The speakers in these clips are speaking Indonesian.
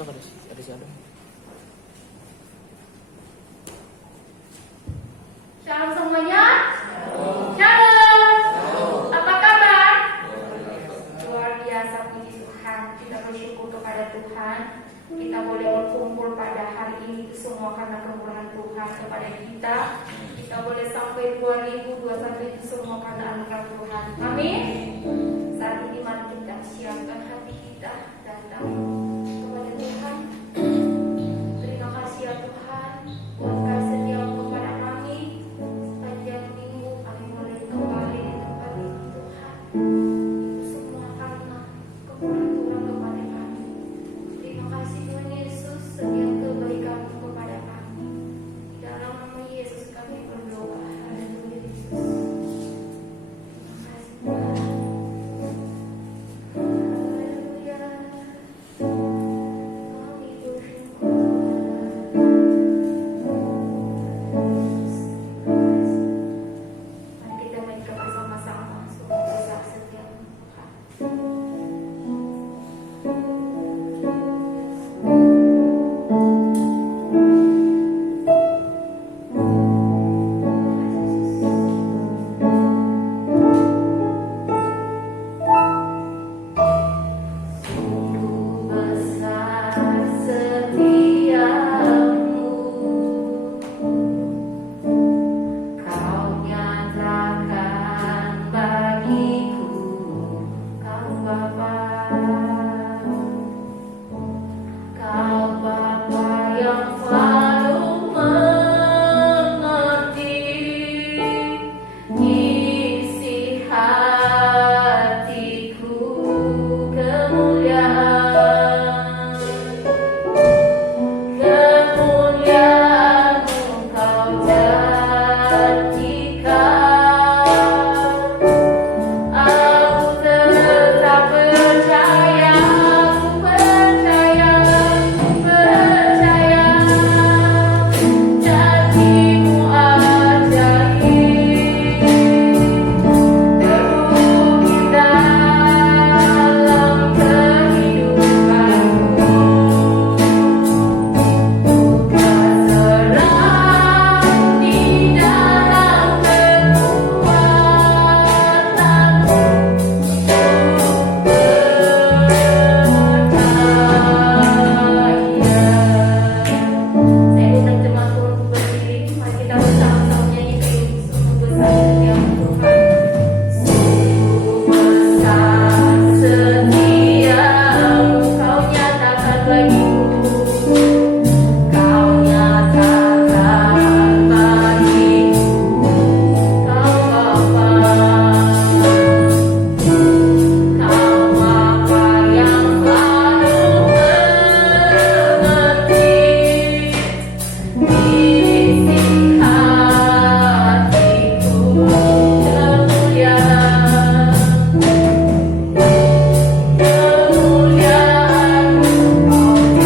TikTok ada siapa? Shalom semuanya. Shalom. Apa kabar? Luar biasa, puji Tuhan. Kita bersyukur kepada Tuhan. Kita boleh berkumpul pada hari ini semua karena kemurahan Tuhan kepada kita. Kita boleh sampai 2021 itu semua karena anugerah Tuhan. Amin. Saat ini mari kita siapkan hati kita datang kepada Tuhan. Terima kasih ya Tuhan buat kasih setiamu kepada kami. Sepanjang minggu kami boleh kembali di tempat ini Tuhan. Itu semua karena kemurahan Tuhan kepada kami. Terima kasih Tuhan Yesus, setiap kebaikan kepada kami. Di dalam nama Yesus kami berdoa. Haleluya Yesus. Terima kasih Tuhan. Haleluya. Kami bersyukur. Mari kita mainkan bersama-sama. Sungguh besar setiamu Tuhan. Besar setiamu, Kau nyatakan bagiku, Kau Bapa, Kau Bapa yang selalu mengerti isi hatiku, kemuliaan-Mu Kau janjikan. Aku tetap percaya, ku percaya, janji-Mu ajaib, terukir dalam kehidupanku. Serang di dalam kekuatanmu, saya undang jemaat Tuhan untuk berdiri. Mari kita bersama-sama menyanyi sungguh besar setiamu, Kau nyatakan bagiku, Kau nyatakan bagiku, Kau Bapa, Kau Bapa yang selalu mengerti isi hatiku, kemuliaan-Mu Kau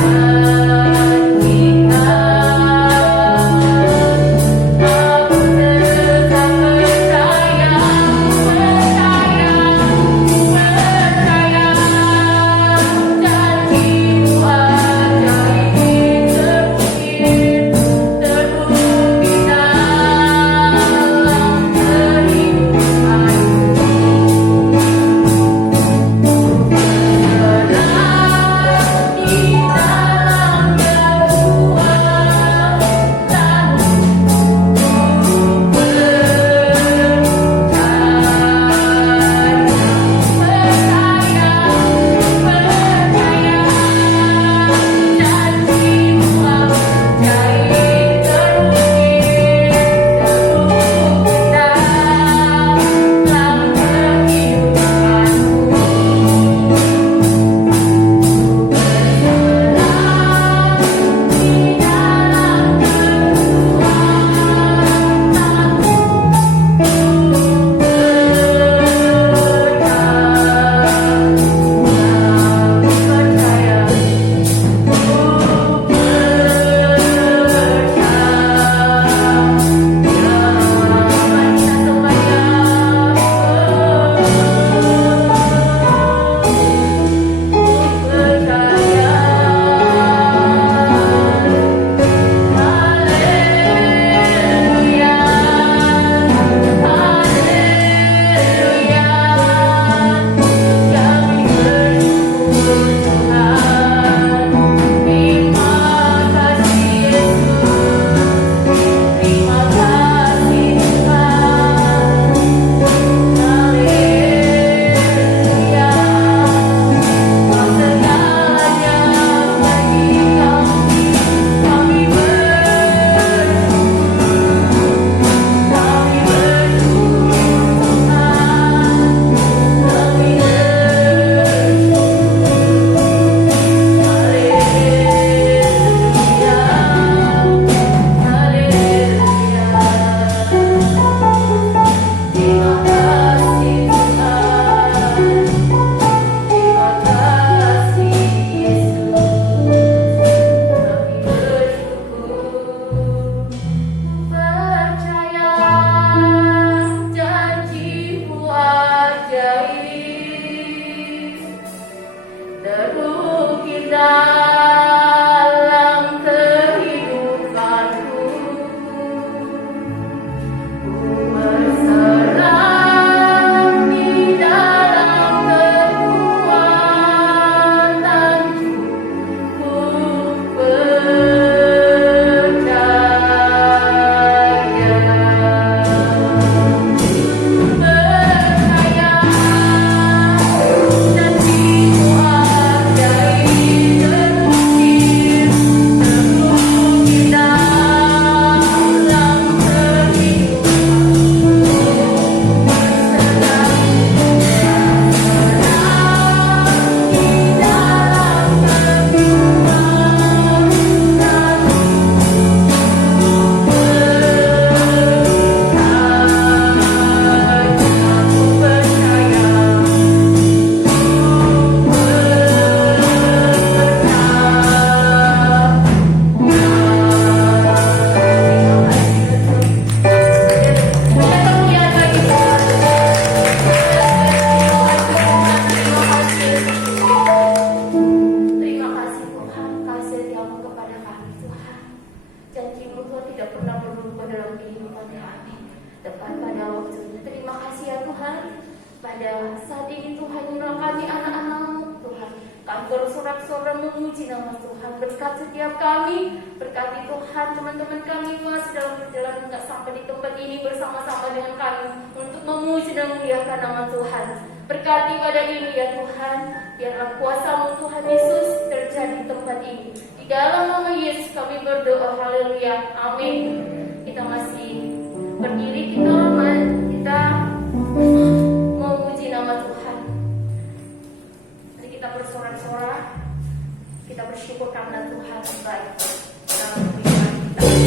bersorak-sorak memuji nama Tuhan. Berkati setiap kami, berkati Tuhan teman-teman kami Mas dalam perjalanan nggak sampai di tempat ini bersama-sama dengan kami untuk memuji dan memuliakan nama Tuhan. Berkati pada ini ya Tuhan, biarlah kuasa-Mu Tuhan Yesus terjadi di tempat ini. Di dalam nama Yesus kami berdoa, haleluya, amin. Kita masih berdiri, kita memuji nama Tuhan. Mari kita bersorak-sorak, kita bersyukur karena Tuhan baik dalam kehidupan kita.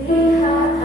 Lihat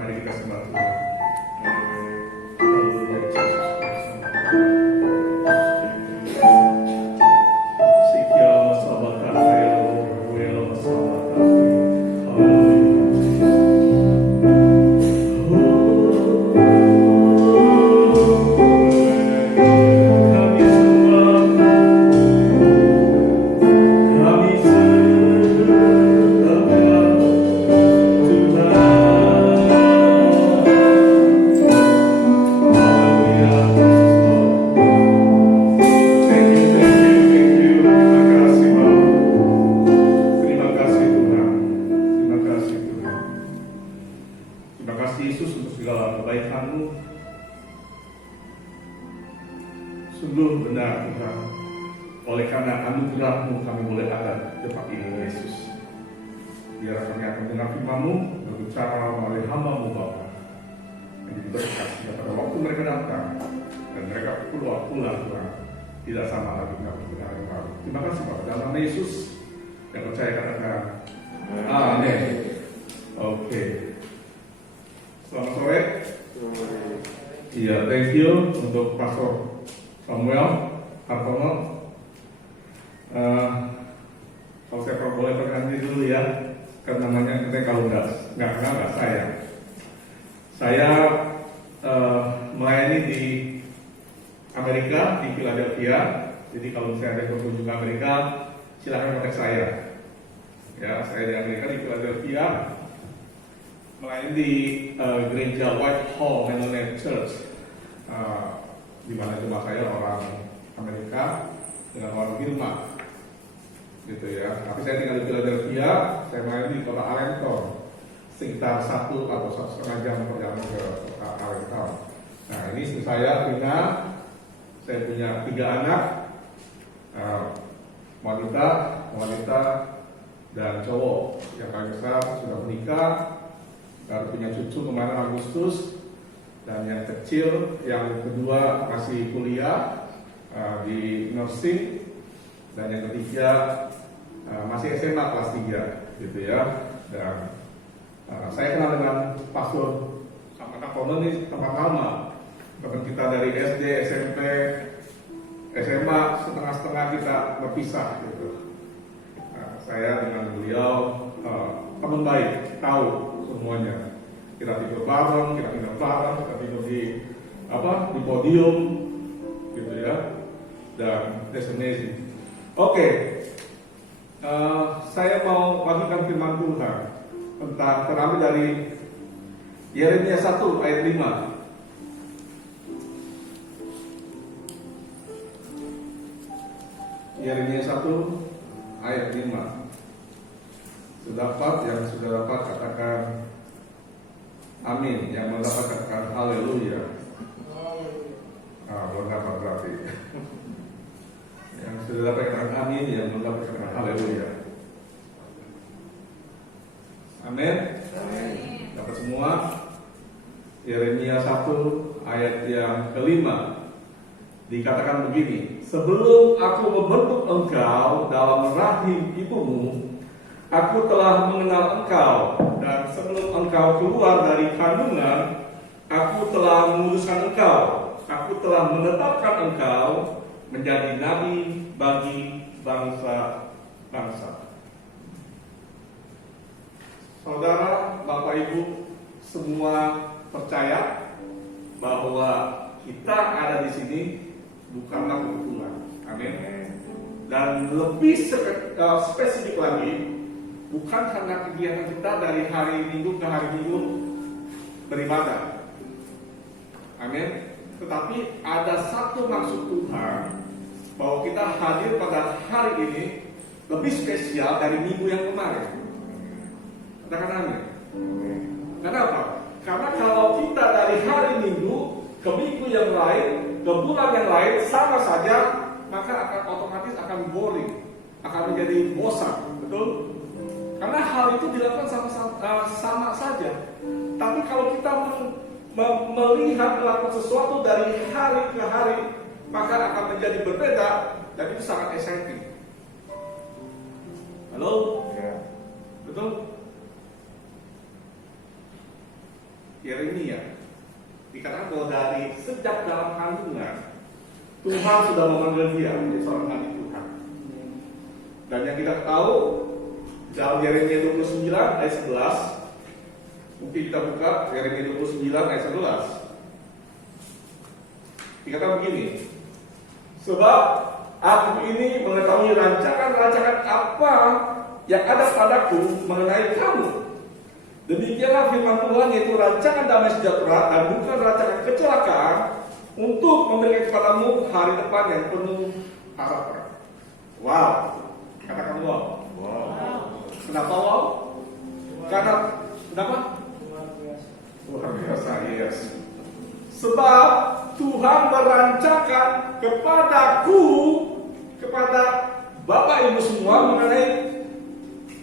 Mari kita sembah Tuhan. Haleluya, Yesus. Sikia masalah kaya, haleluya masalah kaya. Sungguh benar Tuhan, oleh karena anugerah-Mu kami boleh ada di tempat ini Yesus. Biar kami akan mendengar firman-Mu dan berbicara melalui hamba-Mu Bapa. Yang diberkati pada waktu mereka datang dan mereka keluar pulang Tuhan, tidak sama lagi kami mendengar yang baru. Terima kasih Bapak, dalam nama Yesus yang percaya katakan amin. Oke. Selamat sore. Iya, thank you untuk Pastor Samuel Hartono. Kalau saya boleh perkenalkan dulu ya, kan namanya kita Kalundas. Enggak saya. Saya melayani di Amerika, di Philadelphia. Jadi kalau misalnya ada kunjung ke Amerika, silakan kontak saya. Ya, saya di Amerika di Philadelphia, melayani di gereja Whitehall Mennonite Church. Di mana cuma saya orang Amerika dengan orang Birma, gitu ya. Tapi saya tinggal di Philadelphia, saya main di kota Allentown, sekitar 1 atau 1,5 jam perjalanan ke kota Allentown. Nah ini istri saya Rina, saya punya 3 anak, wanita dan cowok. Yang paling besar sudah menikah, baru punya cucu kemarin Agustus. Dan yang kecil, yang kedua masih kuliah di nursing, dan yang ketiga masih SMA kelas 3, gitu ya. Dan saya kenal dengan Pastor Hartono ini tempat lama, teman kita dari SD, SMP, SMA setengah-setengah kita berpisah, gitu. Saya dengan beliau teman baik, tahu semuanya. Kita tidur bareng, kita tidur di podium, gitu ya. Dan that's amazing. Oke, saya mau bagikan firman Tuhan tentang terambil dari Yeremia 1 ayat 5. Yeremia 1 ayat 5. Yang sudah dapat katakan amin, yang mendapat katakan haleluya. Belum dapat berarti. Yang sudah dapat katakan amin, yang mendapat katakan haleluya. Amin. Dapat semua. Yeremia 1 ayat yang kelima dikatakan begini: sebelum aku membentuk engkau dalam rahim ibumu, aku telah mengenal engkau, dan sebelum engkau keluar dari kandungan, aku telah memutuskan engkau. Aku telah menetapkan engkau menjadi nabi bagi bangsa-bangsa. Saudara, Bapak Ibu, semua percaya bahwa kita ada di sini bukanlah kebetulan. Amin. Dan lebih spesifik lagi, bukan karena kegiatan kita dari hari Minggu ke hari Minggu beribadah. Amin. Tetapi ada satu maksud Tuhan, bahwa kita hadir pada hari ini lebih spesial dari minggu yang kemarin. Katakan amin. Kenapa? Karena kalau kita dari hari Minggu ke minggu yang lain, ke bulan yang lain sama saja, maka akan otomatis akan boring, akan menjadi bosan. Betul? Karena hal itu dilakukan sama saja. Tapi kalau kita melihat melakukan sesuatu dari hari ke hari, maka akan menjadi berbeda, dan itu sangat exciting. Halo? Ya. Betul? Yeremia dikatakan bahwa dari sejak dalam kandungan Tuhan sudah memanggil dia menjadi seorang nabi Tuhan. Dan yang kita tahu dalam Yeremia 29 ayat 11, mungkin kita buka Yeremia 29 ayat 11. Dikatakan begini, sebab aku ini mengetahui rancangan-rancangan apa yang ada padaku mengenai kamu. Demikianlah firman Tuhan, yaitu rancangan damai sejahtera dan bukan rancangan kecelakaan, untuk memberikan kepadamu hari depan yang penuh harapan. Wow, katakan wow. Kenapa wow? Karena kenapa? Luar biasa, yes. Sebab Tuhan merancangkan kepadaku, kepada Bapak Ibu semua mengenai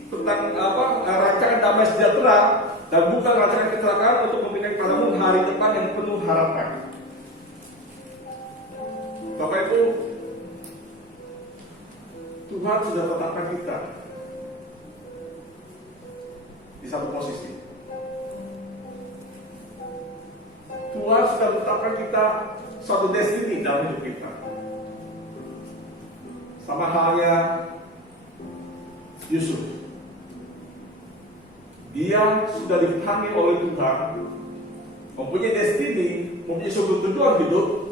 tentang rancangan damai sejahtera dan bukan rancangan kecelakaan, untuk memberikan kepadamu hari depan yang penuh harapan. Bapak Ibu, Tuhan sudah tetapkan kita di satu posisi. Tuhan sudah menetapkan kita suatu destiny dalam hidup kita. Sama halnya Yusuf, dia sudah dipanggil oleh Tuhan, mempunyai destiny, mempunyai suatu tujuan hidup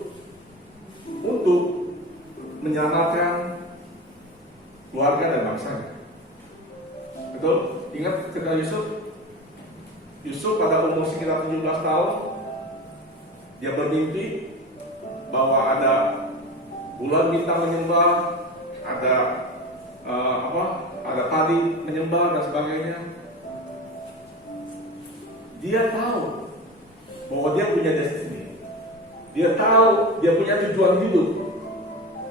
untuk menyelamatkan keluarga dan bangsanya. Betul? Ingat ketika Yusuf pada umur sekitar 17 tahun, dia bermimpi bahwa ada bulan bintang menyembah, ada ada padi menyembah dan sebagainya. Dia tahu bahwa dia punya destiny. Dia tahu dia punya tujuan hidup,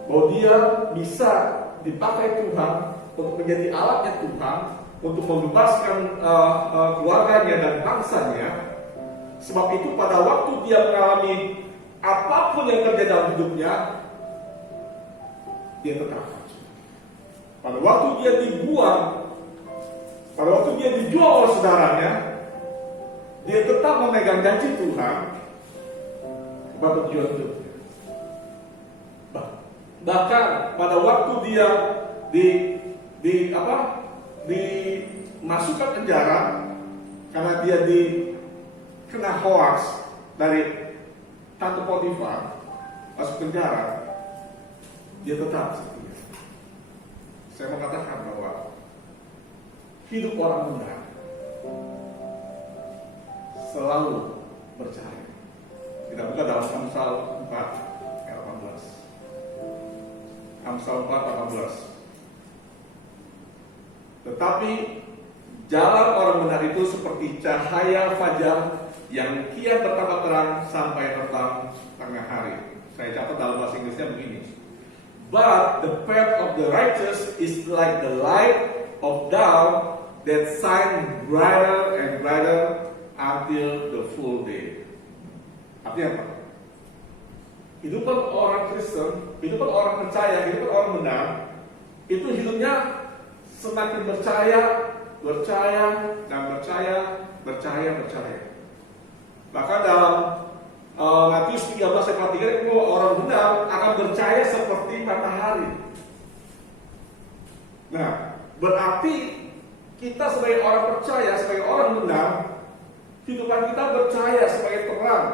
bahwa dia bisa dipakai Tuhan untuk menjadi alatnya Tuhan untuk membebaskan keluarganya dan bangsanya. Sebab itu pada waktu dia mengalami apapun yang terjadi dalam hidupnya, dia tetap. Pada waktu dia dibuang, pada waktu dia dijual oleh saudaranya, dia tetap memegang janji Tuhan kepada tujuan hidupnya. Bahkan pada waktu dia dimasukkan penjara karena dia kena hoax dari Tante Potifar, masuk penjara, dia tetap setia. Saya mengatakan bahwa hidup orang benar selalu percaya. Kita buka dalam Amsal 4 ayat 18. Amsal 4 18. Tetapi jalan orang benar itu seperti cahaya fajar yang kian bertambah terang sampai petang tengah hari. Saya catat dalam bahasa Inggrisnya begini. But the path of the righteous is like the light of dawn that shines brighter and brighter until the full day. Artinya apa? Hidupan orang Kristen, hidupan orang percaya, hidupan orang benar, itu hidupnya semakin percaya, dan percaya. Bahkan dalam Matius 13 ayat 3, orang benar akan percaya seperti matahari. Nah, berarti kita sebagai orang percaya, sebagai orang benar, kehidupan kita percaya sebagai terang.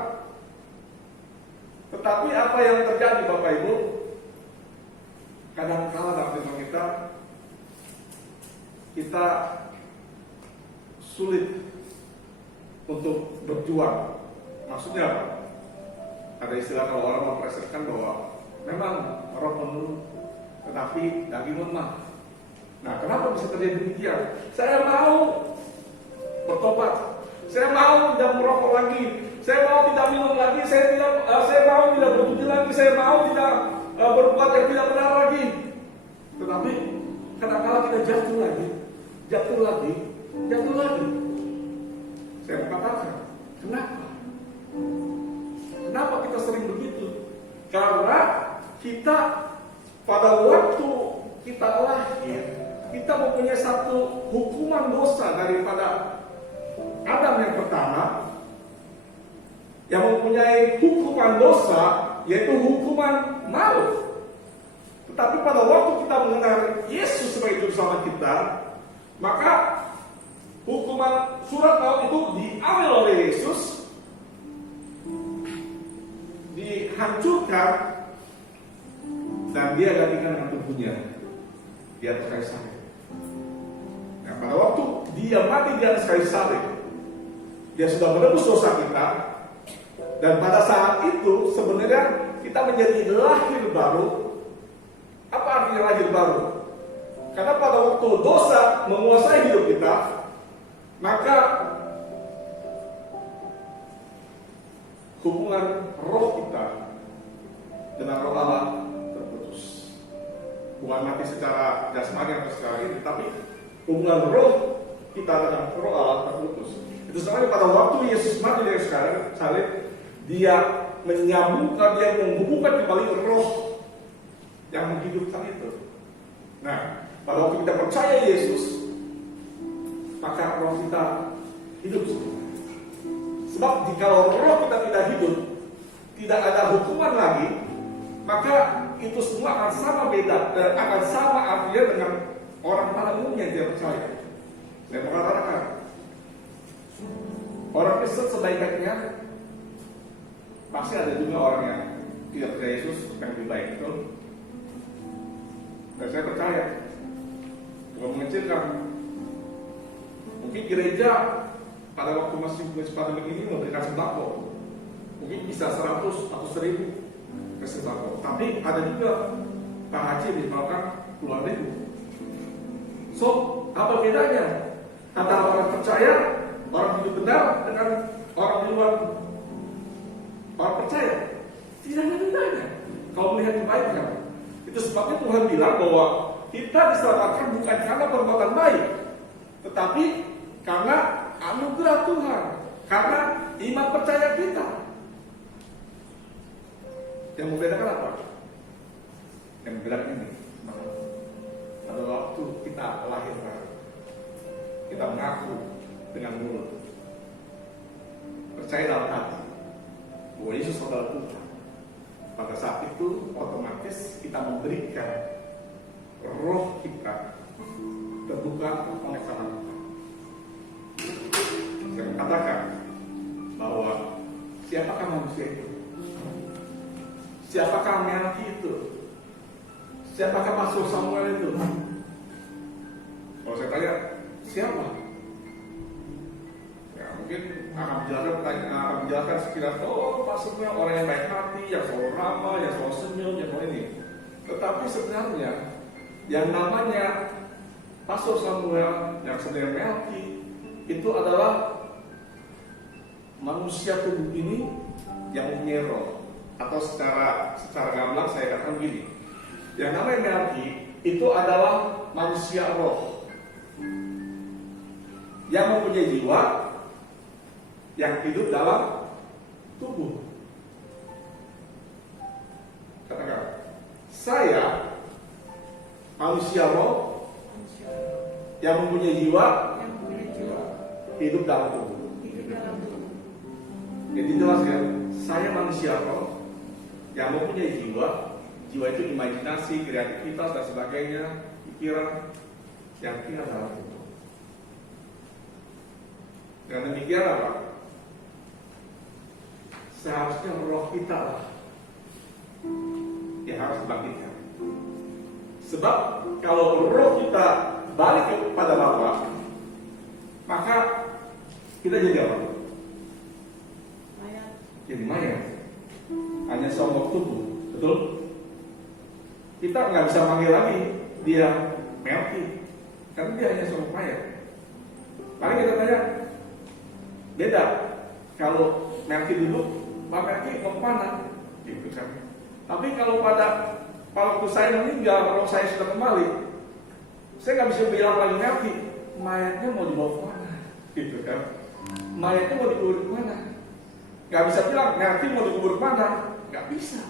Tetapi apa yang terjadi Bapak Ibu? Kadang-kala dalam hidup kita sulit untuk berjuang. Maksudnya apa? Ada istilah kalau orang mempresentasikan bahwa memang roh penuh, tetapi daging lemah. Nah, kenapa bisa terjadi demikian? Saya mau bertobat, saya mau tidak merokok lagi, saya mau tidak minum lagi, saya mau tidak berjudi lagi, saya mau tidak berbuat yang tidak benar lagi. Tetapi kadang-kala kita jatuh lagi. Saya katakan, kenapa? Kenapa kita sering begitu? Karena kita pada waktu kita lahir, kita mempunyai satu hukuman dosa daripada Adam yang pertama, yang mempunyai hukuman dosa, yaitu hukuman maut. Tetapi pada waktu kita mengenal Yesus sebagai juru selamat kita, maka hukuman surat maut itu diambil oleh Yesus, dihancurkan, dan dia gantikan dengan tubuhnya di atas kayu salib. Nah, pada waktu dia mati di atas kayu salib, dia sudah menebus dosa kita, dan pada saat itu sebenarnya kita menjadi lahir baru. Apa artinya lahir baru? Karena pada waktu dosa menguasai hidup kita, maka hubungan roh kita dengan roh Allah terputus. Bukan mati secara jasmani atau secara ini, tapi hubungan roh kita dengan roh Allah terputus. Itu sebabnya pada waktu Yesus mati dari salib, dia menyambungkan, dia menghubungkan kembali roh yang menghidupkan itu. Nah, pada waktu kita percaya Yesus, maka roh kita hidup semua. Sebab jika roh kita tidak hidup, tidak ada hukuman lagi, maka itu semua akan sama beda dan akan sama artinya dengan orang pada umumnya yang tidak percaya. Saya mengatakan, orang Kristen sebaik-baiknya pasti ada juga orang yang tidak percaya Yesus yang lebih baik, betul? Dan saya percaya, bukan mengecilkan. Mungkin gereja pada waktu masih pandemi ini memberikan sembako, mungkin bisa 100 atau 1000 ke sembako. Tapi ada juga Pak Haji misalkan puluhan ribu. So, apa bedanya antara orang percaya, orang hidup benar dengan orang di luar orang percaya? Tidak ada bedanya. Kalau melihat kebaikan, itu sebabnya Tuhan bilang bahwa kita diselamatkan bukan karena perbuatan baik, tetapi karena anugerah Tuhan, karena iman percaya kita. Yang membedakan apa? Yang membedakan ini pada waktu kita lahir, kita mengaku dengan mulut, percaya dalam hati bahwa Yesus adalah Tuhan. Pada saat itu otomatis kita memberikan roh kita terbuka oleh sama Tuhan. Saya katakan bahwa siapakah manusia itu? Siapakah Melki itu? Siapakah Pastor Samuel itu? Kalau saya tanya, siapa? Ya mungkin akan menjelaskan sekiranya, oh Pak Samuel orang yang baik hati, yang selalu ramah, yang selalu senyum, yang selalu ini. Tetapi sebenarnya yang namanya Pastor Samuel, yang sebenarnya Melki, itu adalah manusia tubuh ini yang mempunyai roh. Atau secara gamblang saya katakan begini, yang namanya Melki itu adalah manusia roh yang mempunyai jiwa yang hidup dalam tubuh. Katakan, saya manusia roh yang mempunyai jiwa hidup dalam tubuh. Jadi jelas kan, saya manusia roh yang mempunyai jiwa itu imajinasi, kreativitas dan sebagainya, pikiran yang tinggal dalam tubuh. Dengan demikian apa? Seharusnya roh kita lah yang harus dibangkitkan. Sebab kalau roh kita balik kepada Bapa, maka kita jadi apa? Jadi mayat. Hanya sombong tubuh, betul? Kita nggak bisa manggil lagi dia Melki, karena dia hanya sombong mayat. Mari kita tanya, beda. Kalau Melki duduk, Pak Melki mau kemana? Gitu kan. Tapi kalau pada waktu saya meninggal, roh saya sudah kembali, saya nggak bisa bilang lagi Melki, mayatnya mau dibawa kemana? Gitu kan. Mayatnya mau dikubur kemana? Nggak bisa bilang Melki mau dikubur kemana? Nggak bisa.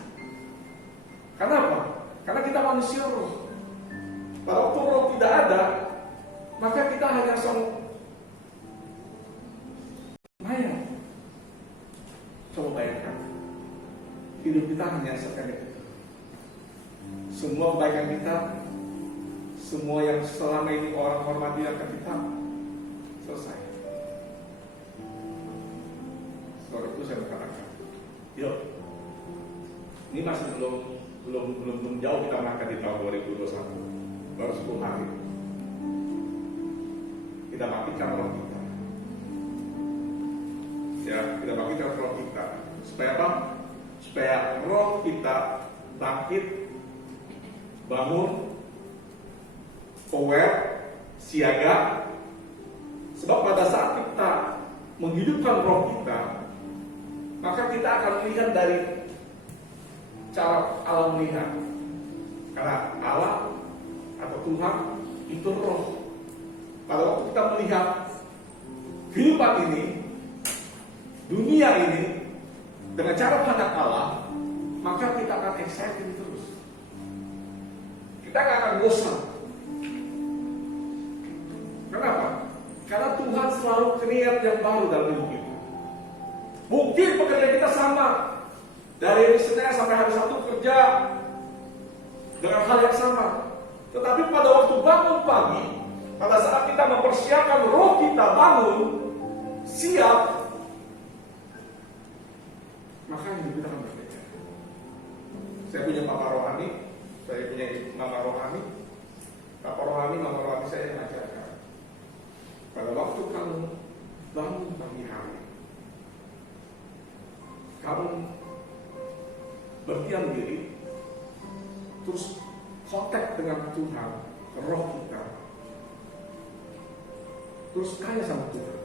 Karena apa? Karena kita manusia roh. Pada waktu roh tidak ada, maka kita hanya mayat. Coba bayangkan, hidup kita hanya sependek itu. Semua kebaikan kita, semua yang selama ini orang hormati akan kita, selesai. Soal itu saya katakan, yuk, ini masih belum jauh kita mengangkat di tahun 2021, baru 10 hari. Kita matikan roh kita. Ya, kita bangkitkan roh kita. Supaya apa? Supaya roh kita bangkit, bangun, aware, siaga. Sebab pada saat kita menghidupkan roh kita, maka kita akan melihat dari cara Allah melihat. Karena Allah atau Tuhan itu roh. Pada waktu kita melihat kehidupan ini, dunia ini dengan cara pandang Allah, maka kita akan excited terus. Kita gak akan bosan. Kenapa? Karena Tuhan selalu create yang baru dalam hidup kita. Mungkin pekerjaan kita sama, dari Senin sampai hari Sabtu kerja dengan hal yang sama. Tetapi pada waktu bangun pagi, pada saat kita mempersiapkan roh kita bangun, siap, maka hidup kita akan berbeda. Saya punya papa rohani, saya punya mama rohani. Papa rohani, mama rohani saya mengajarkan. Pada waktu kamu bangun pagi hari, kamu berdiam diri, terus kontak dengan Tuhan, roh kita, terus tanya sama Tuhan,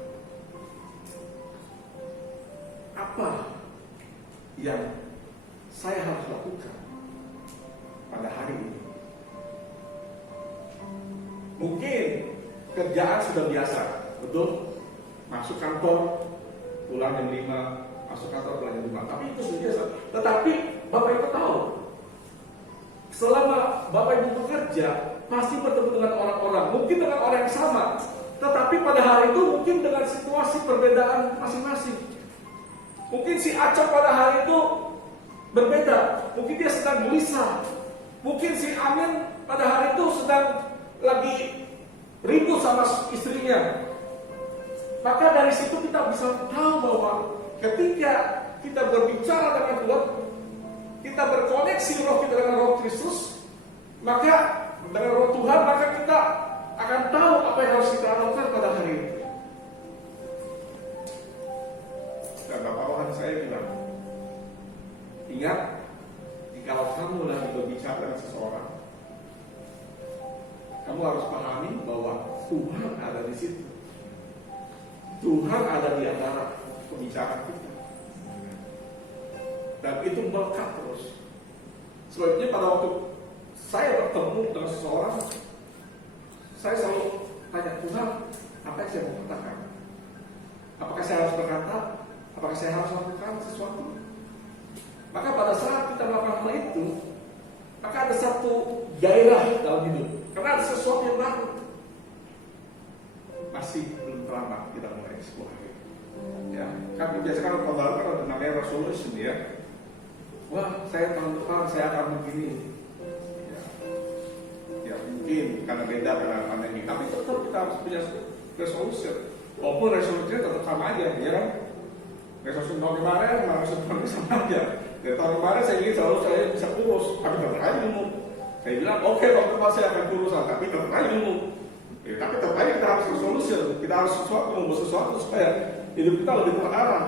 apa yang saya harus lakukan pada hari ini? Mungkin kerjaan sudah biasa, betul? Masuk kantor, pulang jam 5, masuk kantor, pulang jam 5. Tapi itu sudah biasa. Tetapi Bapak Ibu tahu, selama Bapak Ibu bekerja, pasti bertemu dengan orang-orang, mungkin dengan orang yang sama. Tetapi pada hari itu mungkin dengan situasi perbedaan masing-masing. Mungkin si Acok pada hari itu berbeda. Mungkin dia sedang gelisah. Mungkin si Amin pada hari itu sedang lagi ribut sama istrinya. Maka dari situ kita bisa tahu bahwa ketika kita berbicara dengan Tuhan, kita berkoneksi roh kita dengan roh Kristus, maka dengan roh Tuhan, maka kita akan tahu apa yang harus kita lakukan pada hari itu. Dan Bapak rohani saya bilang, ingat, jika kamu lagi berbicara dengan seseorang, kamu harus pahami bahwa Tuhan ada di situ. Tuhan ada di antara pembicaraan kita. Dan itu melekat terus. Sebabnya pada waktu saya bertemu dengan seseorang, saya selalu tanya, Tuhan, apa yang saya mau katakan? Apakah saya harus berkata? Apakah saya harus melakukan sesuatu? Maka pada saat kita melakukan hal itu, maka ada satu gairah dalam hidup. Karena ada sesuatu yang baru. Masih belum terlambat kita mulai sebuah hari. Ya, kan biasanya kalau baru kan ada namanya resolution ya. Wah, saya tahun depan saya akan begini. Ya mungkin karena beda karena pandemi, tapi tetap kita harus punya resolution. Walaupun resolusinya tetap sama aja, ya. Resolusi tahun kemarin, resolusi sama aja. Dari tahun kemarin saya ingin selalu saya bisa kurus, tapi tetap aja gemuk. Saya bilang, oke, tahun depan saya akan kurus, tapi tetap aja gemuk. Ya, tapi tetap aja kita harus resolusi, kita harus membuat sesuatu supaya hidup kita lebih terarah.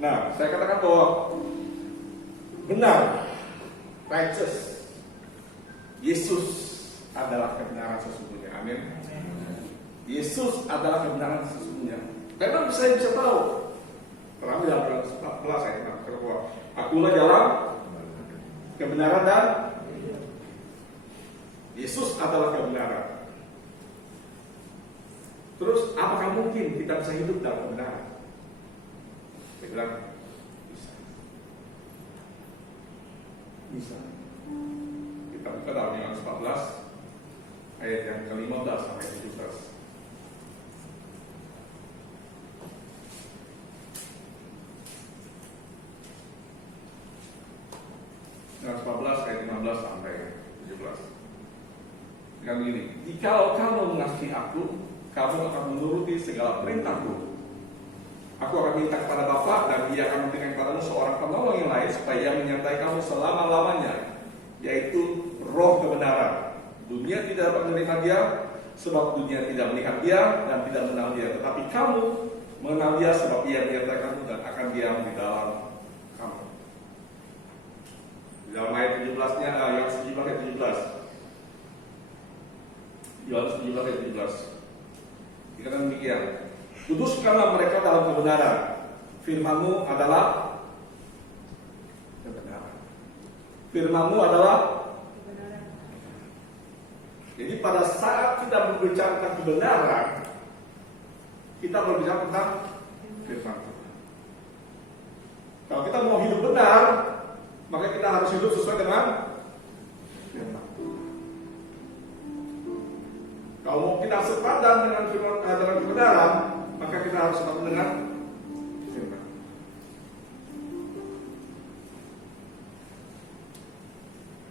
Nah, saya katakan bahwa benar, righteous, Yesus adalah kebenaran sesungguhnya. Amin. Yesus adalah kebenaran sesungguhnya. Memang saya bisa tahu. Terambil dalam 14 ayat 6 bahwa akulah jalan, kebenaran dan Yesus adalah kebenaran. Terus apakah mungkin kita bisa hidup dalam kebenaran? Saya bilang bisa. Bisa. Kita buka dalam Yohanes 14 ayat yang ke-15 sampai 17. Yohanes 14 ayat 15 sampai 17. Yang begini, jikalau kamu mengasihi aku, kamu akan menuruti segala perintahku. Aku akan minta kepada Bapa dan Dia akan memberikan kepadamu seorang penolong yang lain supaya Ia menyertai kamu selama-lamanya, yaitu Roh kebenaran. Dunia tidak dapat menerima Dia, sebab dunia tidak melihat Dia dan tidak mengenal Dia. Tetapi kamu mengenal Dia sebab Ia menyertai kamu dan akan diam di dalam kamu. Di dalam ayat 17-nya, yang 17 ayat 17. Yohanes 17 ayat 17. Dikatakan demikian. Kuduskanlah mereka dalam kebenaran. Firman-Mu adalah kebenaran. Firman-Mu adalah kebenaran. Jadi pada saat kita berbicara tentang kebenaran, kita berbicara tentang firman Tuhan. Kalau kita mau hidup benar, maka kita harus hidup sesuai dengan firman Tuhan. Kalau mau kita sepadan dengan firman, dengan kebenaran, maka kita harus sepadan dengan firman.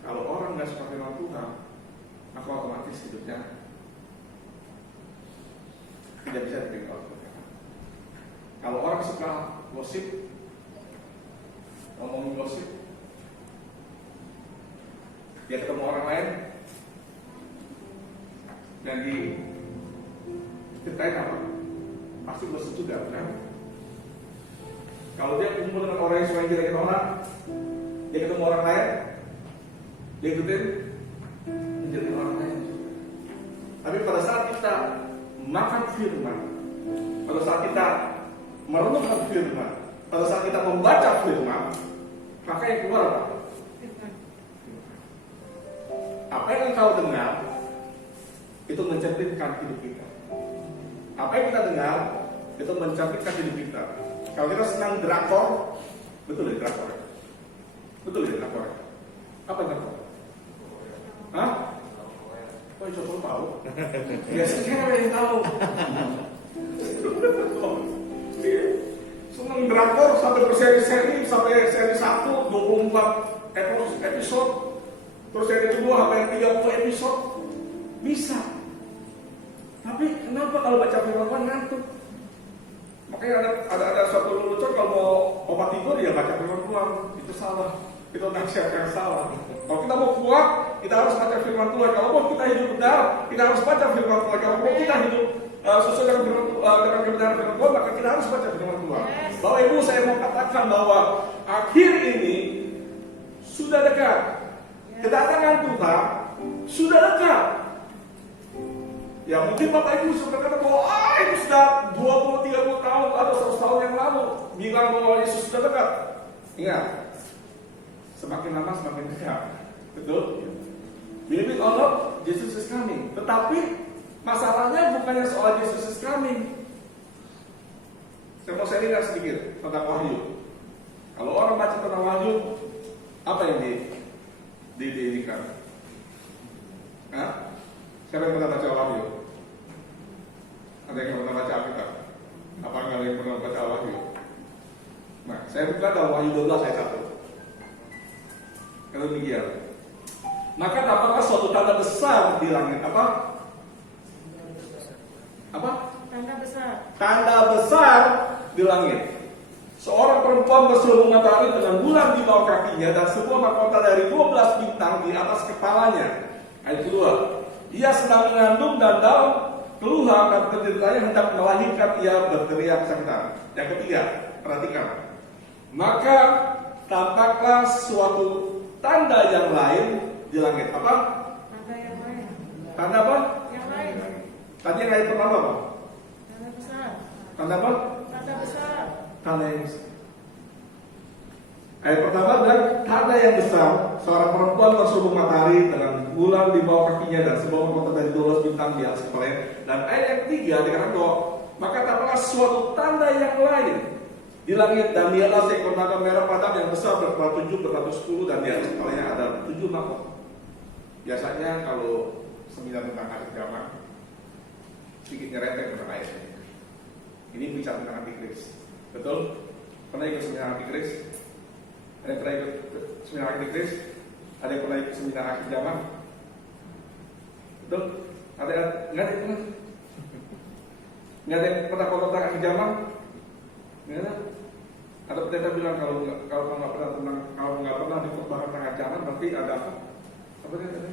Kalau orang nggak suka firman Tuhan, maka otomatis hidupnya tidak bisa dipegang oleh Tuhan. Kalau orang suka gosip, ngomongin gosip, dia ketemu orang lain dan diceritain apa? Pasti gosip juga, kan? Kalau dia kumpul dengan orang yang suka ngejelekin orang, dia ketemu orang lain, dia ikutin menjelekin orang lain. Tapi pada saat kita makan firman, pada saat kita merenungkan firman, pada saat kita membaca firman, maka yang keluar apa? Apa yang engkau dengar itu mencerminkan hidup kita. Apa yang kita dengar itu mencerminkan hidup kita. Kalau kita senang drakor, betul ya drakor? Betul ya drakor? Apa drakor? Hah? Oh, coba tahu. Biasanya cewek yang tahu. Senang drakor sampai berseri-seri, sampai seri 1 24 episode, terus seri kedua sampai 30 episode, bisa. Tapi kenapa kalau baca firman Tuhan ngantuk? Makanya ada suatu lelucon kalau mau obat tidur ya baca firman Tuhan, itu salah. Itu nasihat yang salah. Kalau kita mau kuat, kita harus baca firman Tuhan. Kalau mau kita hidup benar, kita harus baca firman Tuhan. Kalau mau kita hidup sesuai dengan kebenaran firman Tuhan, maka kita harus baca firman Tuhan. Bapak Ibu, saya mau katakan bahwa akhir ini sudah dekat. Kedatangan Tuhan sudah dekat. Ya mungkin Bapak Ibu sudah berkata bahwa itu sudah 20-30 tahun atau 100 tahun yang lalu bilang bahwa Yesus sudah dekat. Ingat, semakin lama semakin dekat. Betul? Believe it or not, Jesus is coming. Tetapi masalahnya bukannya soal Jesus is coming. Saya mau sharing sedikit tentang Wahyu. Kalau orang baca tentang Wahyu, apa yang diinginkan? Hah? Siapa yang pernah baca Wahyu? Ada yang pernah baca Alkitab? Apa nggak ada yang pernah baca Wahyu? Nah, saya buka dalam Wahyu 12 ayat 1. Kalau demikian, maka dapatkah suatu tanda besar di langit? Apa? Apa? Tanda besar. Tanda besar di langit. Seorang perempuan berselubung matahari dengan bulan di bawah kakinya dan sebuah mahkota dari 12 bintang di atas kepalanya. Ayat kedua, ia sedang mengandung dan dalam keluhan dan penderitaannya hendak melahirkan, ia berteriak kesakitan. Yang ketiga, perhatikan. Maka tampaklah suatu tanda yang lain di langit. Apa? Tanda yang lain. Tanda apa? Yang lain. Tadi yang ayat pertama apa? Tanda besar. Tanda apa? Tanda besar. Tanda yang besar. Ayat pertama bilang tanda yang besar, seorang perempuan berselubung matahari dengan bulan di bawah kakinya dan sebuah mahkota dari 12 bintang di atas kepalanya. Dan ayat yang ketiga dikatakan bahwa maka tampaklah suatu tanda yang lain di langit dan dialah seekor naga merah padam yang besar berkepala 7 berkepala 10 dan di atas kepalanya ada 7 mahkota. Biasanya kalau seminar tentang akhir zaman sedikit nyerempet tentang ayat ini. Ini bicara tentang antikris. Betul? Pernah ikut seminar antikris? Ada yang pernah ikut seminar antikris? Ada yang pernah ikut seminar akhir zaman? Betul? Ada nggak ada yang pernah? Nggak ada yang pernah komentar akhir zaman? Nggak ada. Ada pendeta bilang kalau nggak pernah dikhotbahkan tentang akhir zaman, berarti ada apa? Apa dia?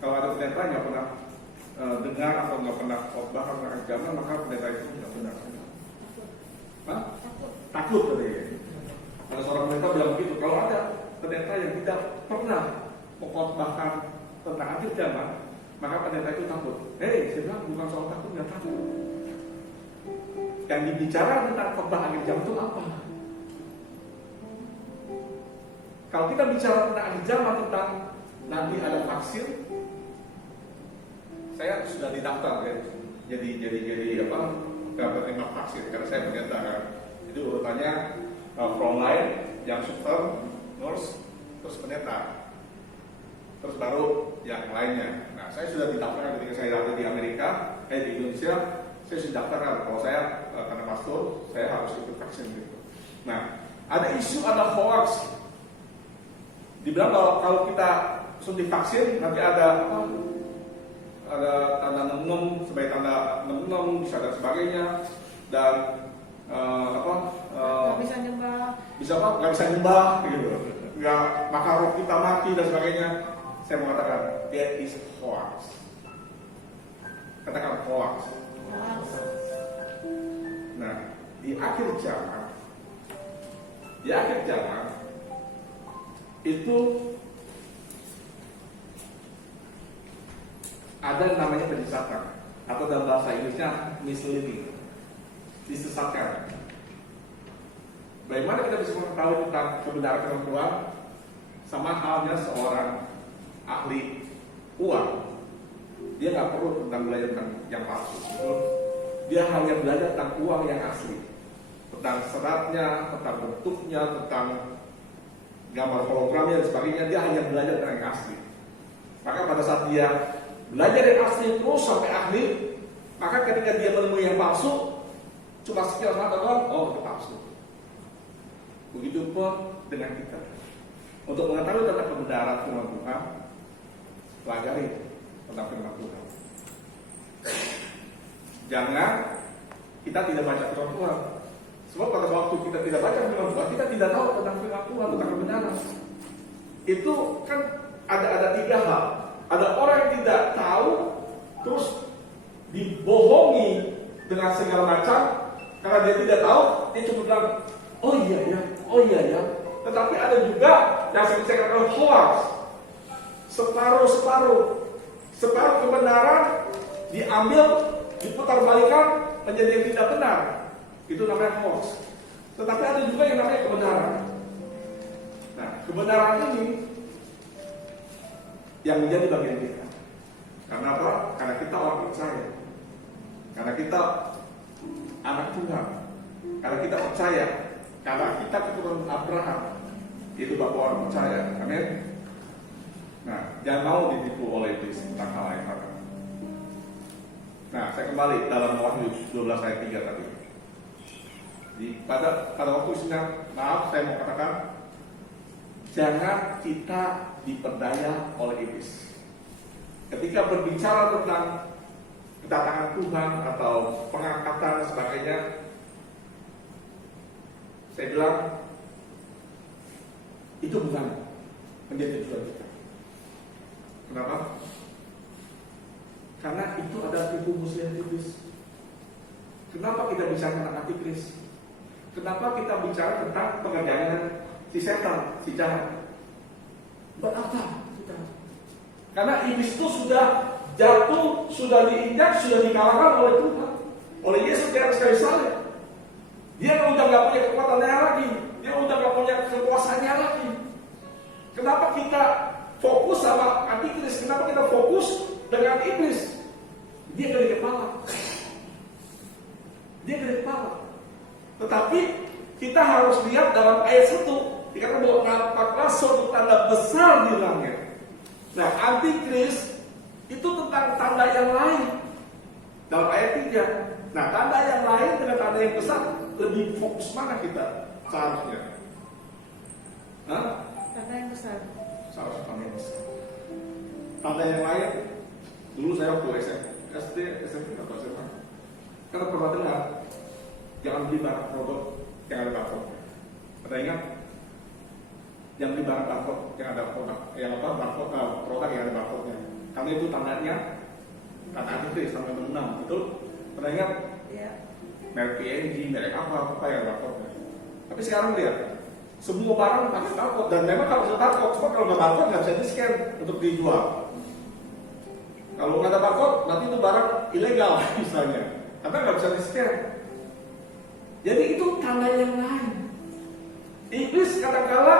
Kalau ada pendeta nggak pernah dengar atau nggak pernah khotbah tentang akhir zaman, maka pendeta itu nggak benar. Hah? Takut katanya. Ada seorang pendeta bilang begitu. Kalau ada pendeta yang tidak pernah mengkhotbahkan tentang akhir zaman, maka pendeta itu takut. Saya bilang bukan soal takut, nggak takut. Yang dibicara tentang khotbah akhir zaman itu apa? Kalau kita bicara tentang akhir zaman, tentang nanti ada vaksin, saya sudah didaftar ya. Jadi apa? Penerima vaksin karena saya pendeta kan. Jadi urutannya frontline, yang suster, nurse, terus pendeta, terus baru yang lainnya. Nah, saya sudah didaftar ketika saya ada di Amerika, di Indonesia, saya sudah daftarkan. Kalau saya karena pastor, saya harus ikut vaksin gitu. Nah, ada isu, ada hoax. Dibilang kalau kita suntik vaksin nanti ada tanda nem sebagai tanda nem bisa dan sebagainya, dan nggak bisa nyembah, nggak bisa nyembah gitu, nggak maka roh kita mati dan sebagainya. Saya mengatakan that is hoax. Katakan hoax. Nah, di akhir zaman itu ada namanya penyesatan, atau dalam bahasa Inggrisnya misleading, disesatkan. Bagaimana kita bisa mengetahui tentang kebenaran firman Tuhan? Sama halnya seorang ahli uang, dia nggak perlu tentang belajar tentang yang palsu. Dia hanya belajar tentang uang yang asli, tentang seratnya, tentang bentuknya, tentang gambar hologramnya dan sebagainya. Dia hanya belajar tentang yang asli. Maka pada saat dia belajar yang asli terus sampai ahli, maka ketika dia menemui yang palsu, cuma sekilas mata doang, oh itu palsu. Begitu pun dengan kita. Untuk mengetahui tentang kebenaran firman Tuhan, pelajari tentang firman Tuhan. Jangan kita tidak baca firman Tuhan. Sebab pada waktu kita tidak baca firman Tuhan, kita tidak tahu tentang firman Tuhan, tentang kebenaran. Itu kan ada tiga hal. Ada orang yang tidak tahu, terus dibohongi dengan segala macam, karena dia tidak tahu, dia cuma bilang, oh iya ya. Tetapi ada juga yang saya bisa katakan hoax, separuh kebenaran diambil, diputar balikan menjadi yang tidak benar. Itu namanya hoax. Tetapi ada juga yang namanya kebenaran. Nah, kebenaran ini yang menjadi bagian kita. Karena apa? Karena kita orang percaya. Karena kita anak Tuhan. Karena kita percaya. Karena kita keturunan Abraham. Itu bapak orang percaya. Amin. Nah, jangan mau ditipu oleh iblis tentang hal yang sama. Nah, saya kembali dalam Wahyu 12 ayat 3 tadi. Pada waktu sidang, maaf saya mau katakan, jangan kita diperdaya oleh iblis. Ketika berbicara tentang kedatangan Tuhan atau pengangkatan dan sebagainya, saya bilang itu bukan menjadi tujuan kita. Kenapa? Karena itu adalah tipu muslihat iblis. Kenapa kita bicara tentang antikris? Kenapa kita bicara tentang pengerjaan si setan, si jahat? Buat apa? Karena iblis itu sudah jatuh, sudah diinjak, sudah dikalahkan oleh Tuhan, oleh Yesus di atas kayu salib. Dia udah nggak punya kekuatannya lagi, dia udah nggak punya kekuasaannya lagi. Kenapa kita fokus sama antikris? Kenapa kita fokus dengan iblis? Dia dari kepala. Tetapi kita harus lihat dalam ayat 1, dikatakan bahwa nampaklah suatu tanda besar di langit. Nah, antikris itu tentang tanda yang lain dalam ayat 3. Nah, tanda yang lain dengan tanda yang besar, lebih fokus mana kita seharusnya? Tanda yang besar. Salah satu tanda yang besar. Tanda yang lain, dulu saya waktu SD, SMP atau SMA, kan pernah dengar, jangan beli barang produk yang ada barcode. Ada ingat? Jangan beli barang barcode yang ada produk, produk yang ada barcode-nya. Karena itu tandanya kata antikris sampai menang, betul? Pernah ingat? Ya. Merek PNG, merek apa yang ada barcode-nya. Tapi sekarang lihat, semua barang pakai barcode dan memang harus ada barcode. Cuma kalau nggak barcode nggak bisa di scan untuk dijual. Kalau nggak ada barcode, berarti itu barang ilegal misalnya, karena nggak bisa di scan. Jadi itu tanda yang lain. Iblis kadang-kala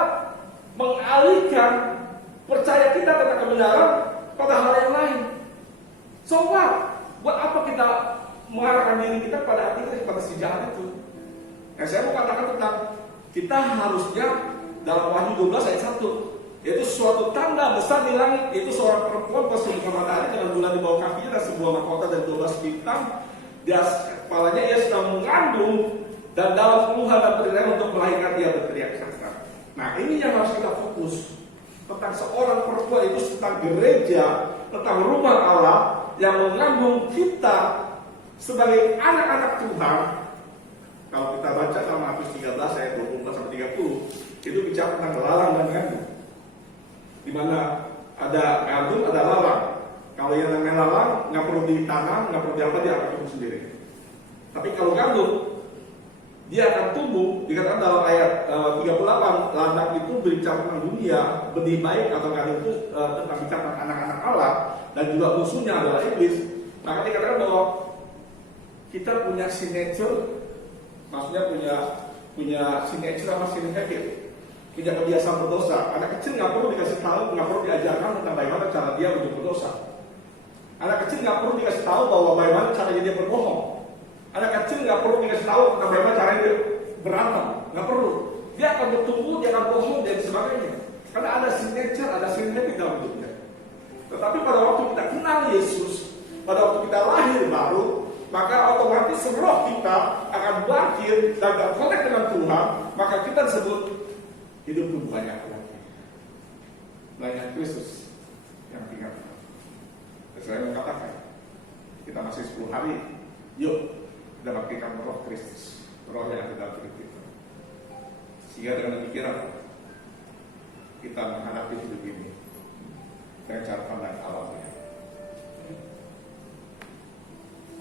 mengalihkan percaya kita tentang kebenaran pada hal yang lain. So what? Buat apa kita mengarahkan diri kita pada hati pada si jahat itu? Nah, saya mau katakan tentang kita harusnya dalam Wahyu 12 ayat 1, yaitu suatu tanda besar di langit, yaitu seorang perempuan berselimut matahari dengan bulan di bawah kakinya dan sebuah mahkota dan 12 bintang di atas kepalanya. Ia sedang mengandung dan dalam keluhan dan penderitaan untuk melahirkan, ia berteriak keras. Nah, ini yang harus kita fokus tentang seorang perempuan itu, tentang gereja, tentang rumah Allah yang mengandung kita sebagai anak-anak Tuhan. Kalau kita baca dalam Matius 13 ayat 24 sampai 30, itu bicara tentang lalang dan gandum. Di mana ada gandum, ada lalang. Kalau yang namanya lalang nggak perlu ditanam, nggak perlu diapa, dia akan tumbuh sendiri. Tapi kalau gandum, dia akan tumbuh. Dikatakan dalam ayat 38, ladang itu berbicara tentang dunia, benih baik atau gandum itu tentang bicara tentang anak-anak Allah, dan juga musuhnya adalah iblis. Maka dikatakan bahwa kita punya signature, maksudnya punya signature sama signature, punya kebiasaan berdosa. Anak kecil nggak perlu dikasih tahu, nggak perlu diajarkan tentang bagaimana cara dia untuk berdosa. Anak kecil nggak perlu dikasih tahu bahwa bagaimana caranya dia berbohong. Anak kecil nggak perlu dikasih tahu tentang bagaimana caranya dia berantem, nggak perlu. Dia akan bertumbuh, dia akan bohong dan sebagainya. Karena ada signature, ada signature dalam hidupnya. Tetapi pada waktu kita kenal Yesus, pada waktu kita lahir baru, maka otomatis roh kita akan bangkit dan terkonek dengan Tuhan. Maka kita disebut hidup banyak lagi, banyak Kristus yang tinggal. Dan saya mengatakan, kita masih 10 hari, yuk kita bangkitkan roh Kristus, roh yang ada dalam hidup kita. Sehingga dengan demikian kita menghadapi hidup ini dengan cara pandang alamnya.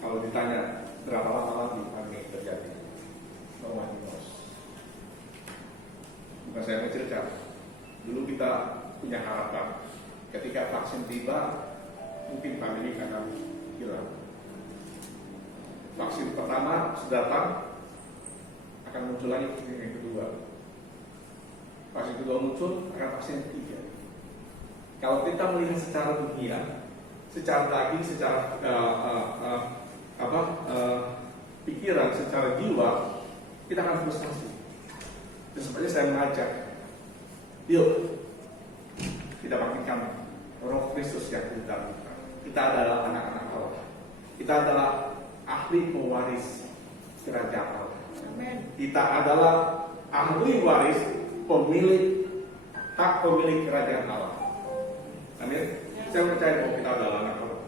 Kalau ditanya berapa lama lagi pandemi terjadi, no one knows. Bukan saya mencerca. Dulu kita punya harapan ketika vaksin tiba, mungkin pandemi akan hilang. Vaksin pertama sudah datang, akan muncul lagi vaksin yang kedua. Vaksin kedua muncul, akan vaksin ketiga. Kalau kita melihat secara dunia, secara daging, secara pikiran, secara jiwa, kita akan frustasi. Dan sebenarnya saya mengajak, yuk kita bangkitkan roh Kristus yang di dalam kita. Kita adalah anak-anak Allah. Kita adalah ahli pewaris kerajaan Allah. Kita adalah ahli waris, pemilik hak pemilik kerajaan Allah. Amin. Saya percaya bahwa kita adalah anak Allah.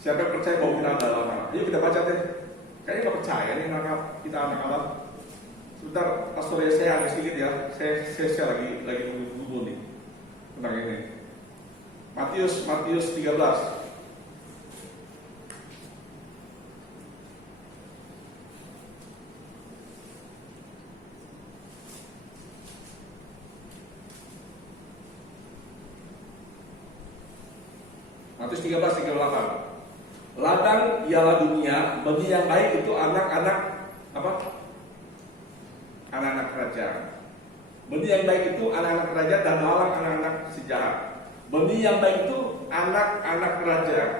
Siapa yang percaya bahwa kita adalah anak Allah? Yuk kita baca deh. Kayaknya nggak percaya nih anak kita anak Allah. Sebentar, pastor ya, saya agak sedikit ya. Saya lagi nunggu nih tentang ini. Matius 13. Matius 13:38. Ladang ialah dunia, benih yang baik itu anak-anak apa? Anak-anak kerajaan. Benih yang baik itu anak-anak kerajaan dan lalang anak-anak sejahat. Benih yang baik itu anak-anak kerajaan.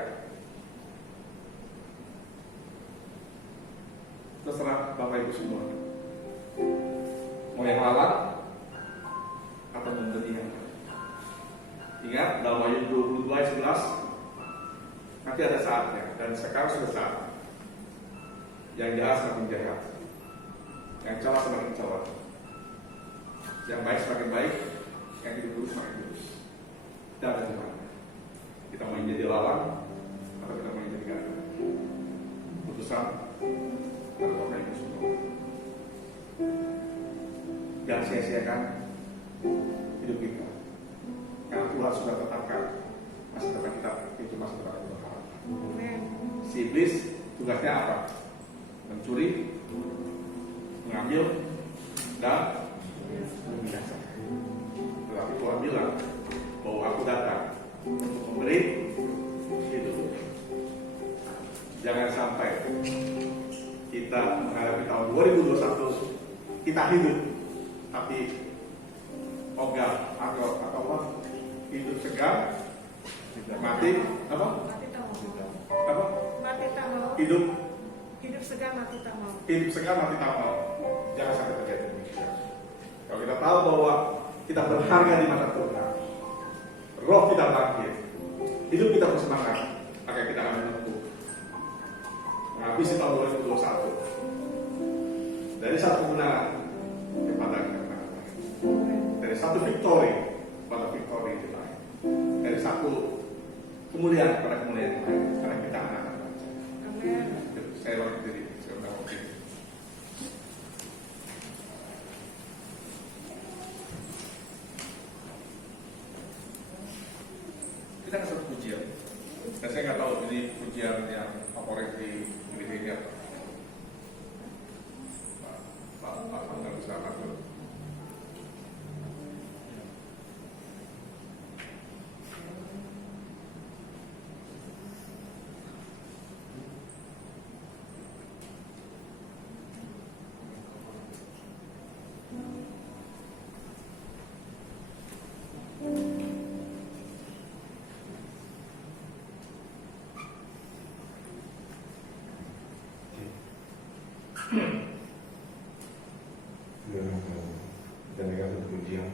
Terserah Bapak Ibu semua. Mau yang lalang atau benih yang baik. Ingat dalam Wahyu 22 ayat 11, nanti ada saatnya, dan sekarang sudah saat. Yang jahat semakin jahat, yang celah semakin celah, yang baik semakin baik, yang hidup terus makin terus. Dan gimana? Kita mau jadi lawan atau kita mau jadi ganda? Putusan atau Bapak Ibu semua. Jangan sia-siakan hidup kita. Karena Tuhan sudah tetapkan masa depan kita itu masa depan yang berharap. Si iblis tugasnya apa? Mencuri, mengambil, dan membinasakan. Tetapi Tuhan bilang bahwa aku datang untuk memberi hidup. Jangan sampai kita menghadapi tahun 2021 kita hidup tapi ogah atau apa? Hidup segar, mati apa? Mati tak mau. Hidup segar mati tak mau. Hidup segar mati tak mau. Jangan sampai terjadi demikian. Kalau kita tahu bahwa kita berharga di mata Tuhan, roh kita bangkit, hidup kita bersemangat, maka kita akan menempuh menghabisi tahun 2021 dari satu kemenangan kepada kemenangan, dari satu victory pada victory yang lain, dari satu kemuliaan pada kemuliaan yang lain, karena kita anak-anak bangsa. Amin. Saya bangkit diri, saya undang diri. Kita akan satu pujian, dan saya nggak tahu ini pujian yang favorit di ini apa. Pak Angga bisa atur. Dan dengan satu pujian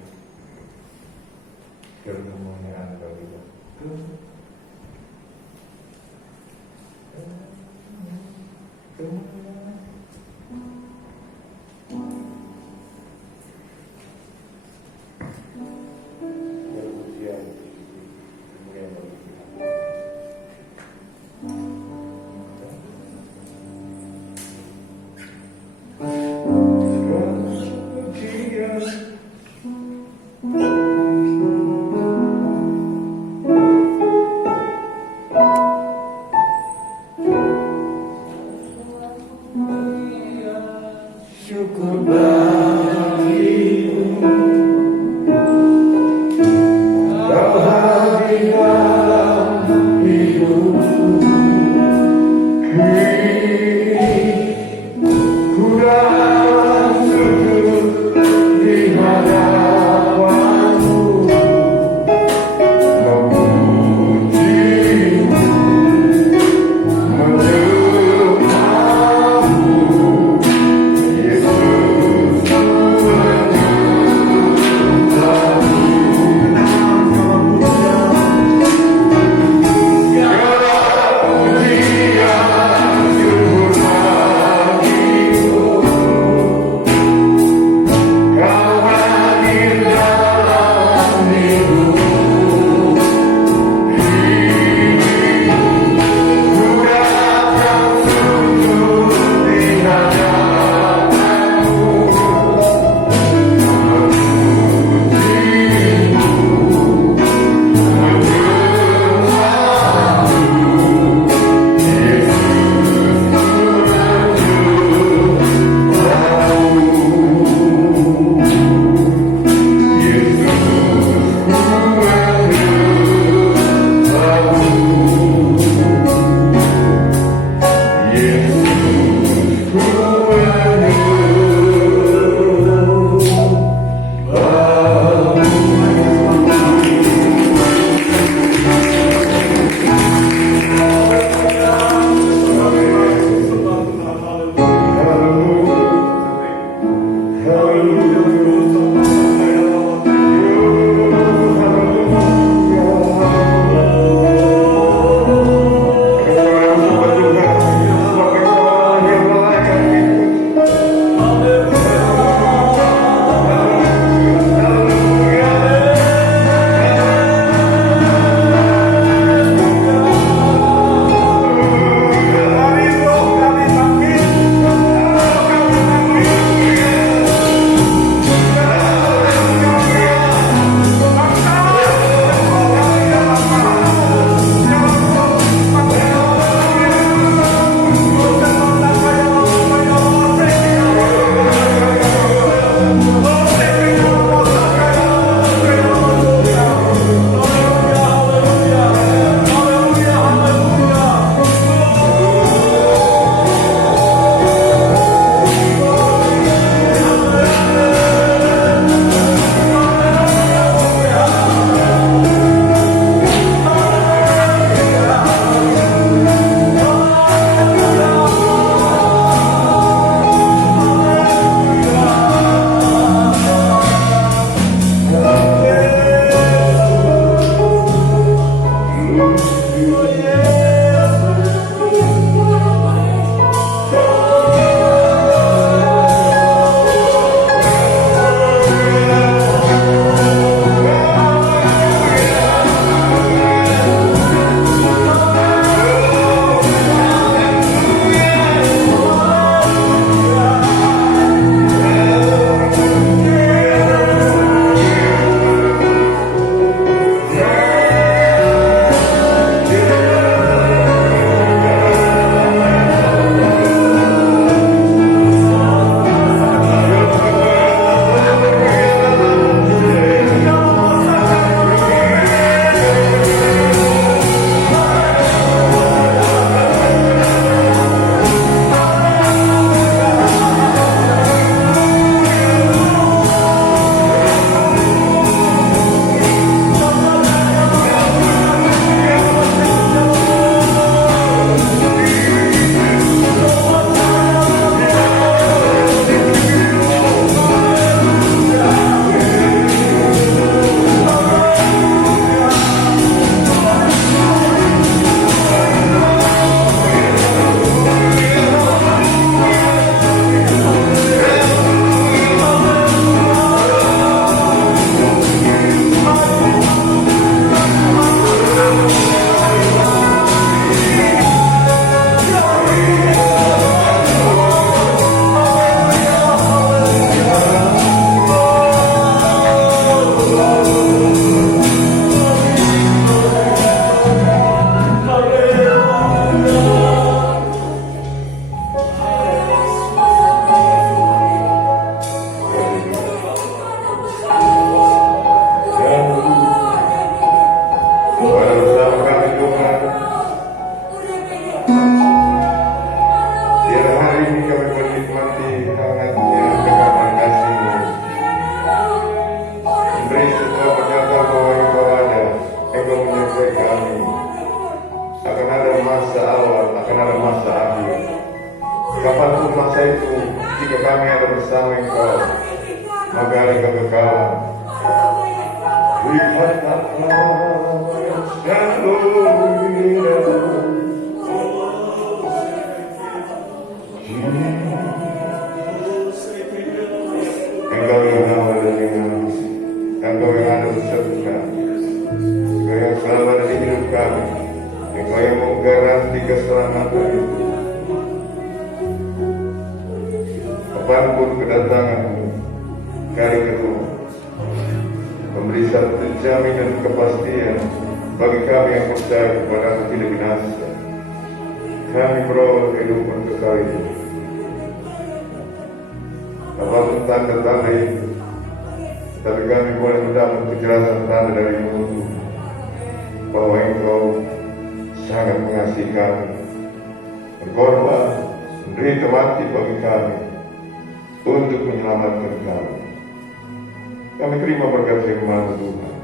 kemuliaan bagi Engkau, maka ada kekekalan. Lihatlah yang selalu indah. Engkau yang ada di manusia, Engkau yang ada beserta kami, Engkau yang selalu ada di hidup kami, Engkau yang menggaranti keselamatan itu. Kapanpun kedatanganmu kali kedua, memberi satu jaminan kepastian bagi kami yang percaya kepada tidak binasa. Kami beroleh kehidupan kekal itu. Apapun tanda-tanda itu, tapi kami boleh mendapat kejelasan tanda dari-Mu bahwa Engkau sangat mengasihi kami, berkorban, menderita mati bagi kami untuk menyelamatkan kami. Kami terima berkat firman Tuhan.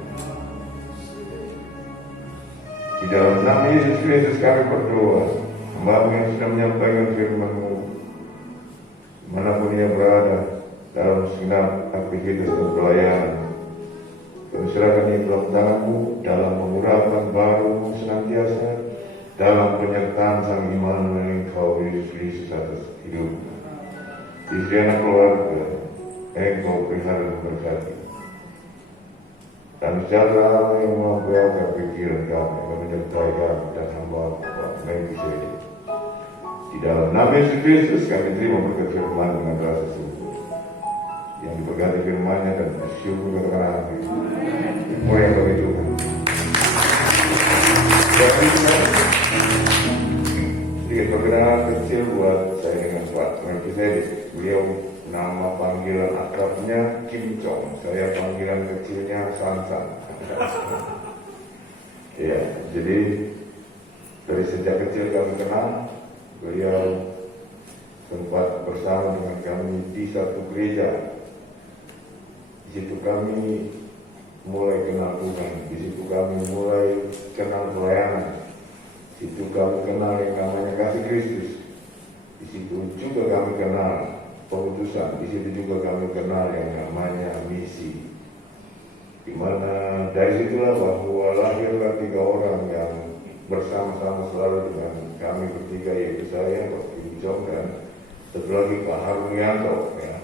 Di dalam nama Yesus Kristus kami berdoa. Hamba yang sudah menyampaikan firman-Mu, manapun ia berada dalam segenap aktivitas dan pelayanan, kami serahkan ini dalam tangan-Mu dalam mengurapan baru senantiasa dalam penyertaan Sang Immanuel Engkau Yesus Kristus atas hidup istri anak keluarga. Engkau pelihara dan berkati. Dan sejahtera yang melampaui pikiran kami, menyertai kami dan hamba Pak Melkisedek. Di dalam nama Yesus Kristus kami terima berkat firman dengan rasa syukur. Yang diberkati firman-Nya dan bersyukur kepada kami. Mulai bagi Tuhan. Sedikit perkenalan kecil buat saya dengan Pak Melkisedek. Beliau nama panggilan akrabnya Kim Chong. Saya panggilan kecilnya Sansan. Ya, jadi dari sejak kecil kami kenal. Beliau sempat bersama dengan kami di satu gereja. Di situ kami mulai kenal Tuhan. Di situ kami mulai kenal pelayanan. Di situ kami kenal yang namanya kasih Kristus. Di situ juga kami kenal pengutusan. Di situ juga kami kenal yang namanya misi. Di mana dari situlah bahwa lahirlah 3 orang yang bersama-sama selalu dengan kami bertiga, yaitu saya, Pak Kim Chong, dan satu lagi Pak Harunianto, ya.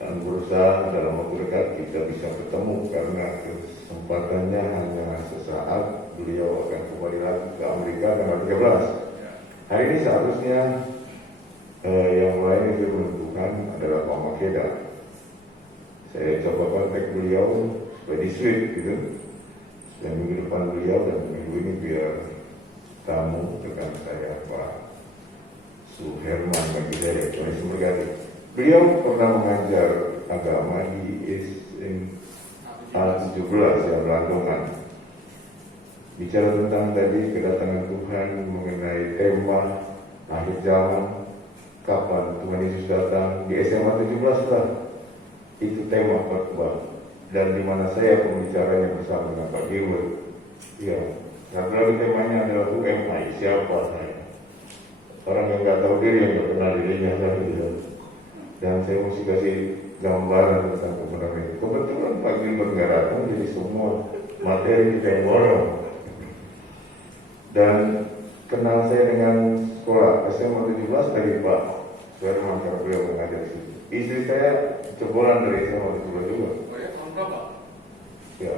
Dan berusaha dalam waktu dekat kita bisa bertemu karena kesempatannya hanya sesaat. Beliau akan kembali lagi ke Amerika tanggal 13. Hari ini seharusnya yang lain itu menentukan adalah Pak Makeda. Saya coba kontak beliau supaya di sweet gitu. Dan minggu depan beliau dan minggu ini biar tamu rekan saya Pak Suherman bagi saya Tuhan berkati. Beliau pernah mengajar agama di SMA 17 ya, Belandongan. Bicara tentang tadi kedatangan Tuhan mengenai tema akhir zaman, kapan Tuhan Yesus datang, di SMA 17 lah itu tema khotbah. Dan di mana saya pembicaranya bersama dengan Pak Gilbert. Ya, satu lagi temanya adalah UMI, siapa saya? Orang yang nggak tahu diri, yang nggak kenal dirinya lagi. Ya. Dan saya mesti kasih gambaran tentang kebenaran itu. Kebetulan Pak Gilbert nggak datang, jadi semua materi kita yang borong. Dan kenal saya dengan sekolah SMA 17 dari Pak Suherman karena beliau mengajar di situ. Istri saya jebolan dari SMA 17 juga. Ya,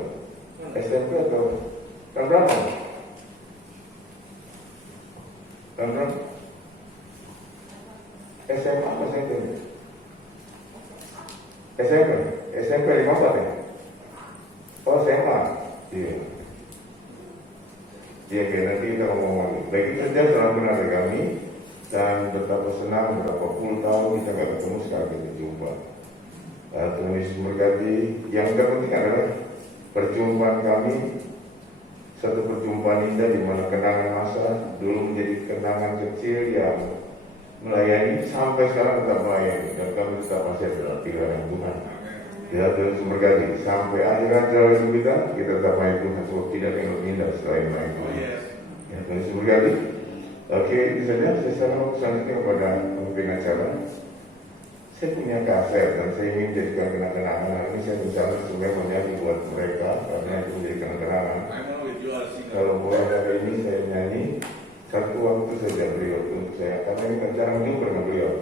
SMP atau tahun berapa? Tahun berapa? SMA apa SMP? SMP 54 ya? Oh SMA? Iya. Iya, nanti kita ngomong. Baik itu saja, salam kenal dari kami. Dan betapa senang berapa puluh tahun kita nggak ketemu, sekarang kita jumpa. Tuhan Yesus berkati. Yang terpenting adalah perjumpaan kami, satu perjumpaan indah di mana kenangan masa dulu menjadi kenangan kecil yang melayani sampai sekarang tetap melayani, dan kami tetap masih adalah pilihan Tuhan. Ya, Tuhan Yesus berkati. Sampai akhir jalan hidup kita tetap melayani Tuhan, sebab tidak yang lebih indah selain melayani Tuhan. Ya, Tuhan Yesus berkati. Oke, itu saja. Saya salam selanjutnya kepada pemimpin acara. saya punya kaset dan saya ingin jadikan kenang-kenangan. Hari ini saya berusaha supaya menyanyi buat mereka karena itu menjadi kenang-kenangan. I know it, you are singer. Kalau boleh hari ini saya nyanyi satu waktu saja beliau untuk saya karena ini kan jarang jumpa dengan beliau.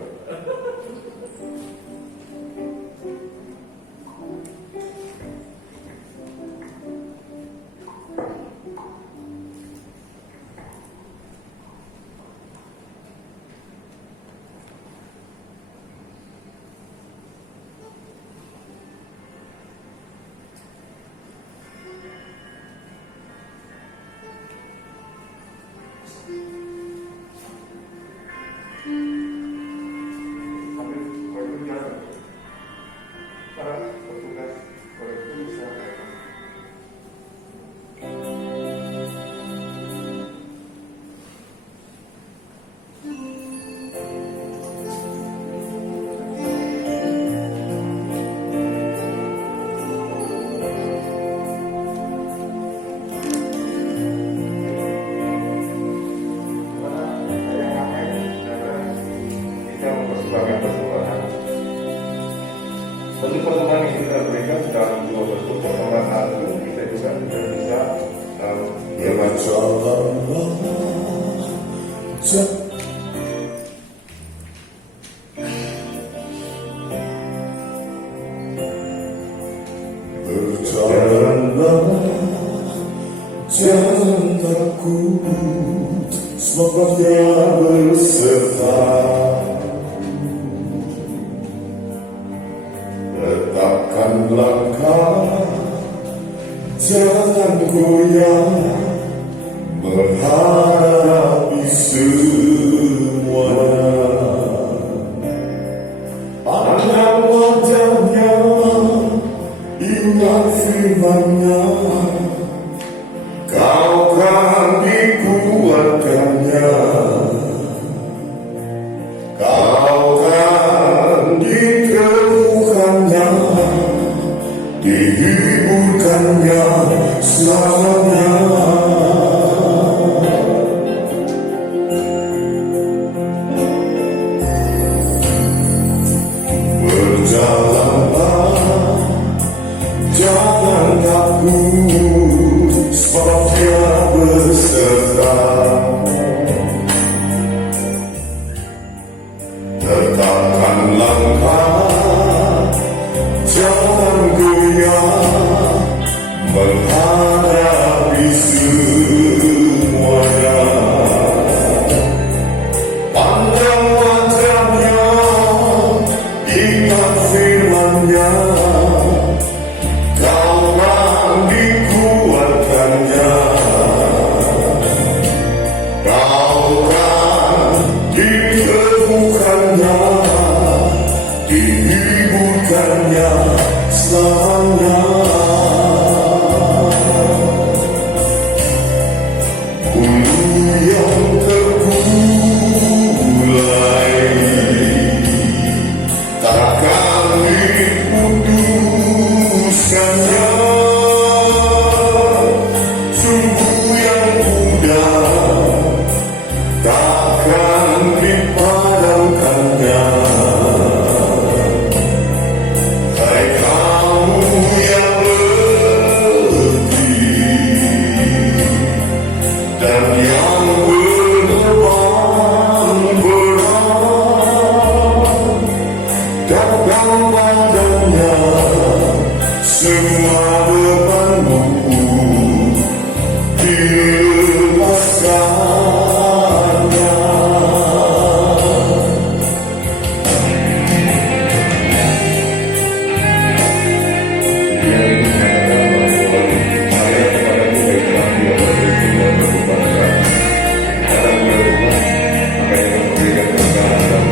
Untuk pertemuan yang kita berikan dalam dua bentuk, pertemuan satu kita juga tidak bisa Berjalanlah, jangan takut, sebab Dia berserta. Letakkan langkah, jangan goyah, menghadapi semuanya. Pandang wajahnya, ingat firman-Nya, kau kan dikuatkannya, kau kan ditemukannya, dihiburkannya selamanya. Berjalanlah, jangan takut, sebab Dia berserta. Letakkan langkah, jangan goyah, menghadapi semuanya. Pandang wajahnya, ingat firman-Nya, kau kan dikuatkannya, kau kan ditemukannya, dihiburkannya selamanya. Bulu yang terkulai takkan diputuskannya, sumbu yang mudah takkan dipadamkannya. Hai kamu yang letih dan yang berbeban berat, datang padanya, semua bebanmu dilepaskannya. Dia menyatakan bahwa saya kepada kita yang Dia berfirman dan berbuat dalam berbuat maka Dia memberikan kebenaran.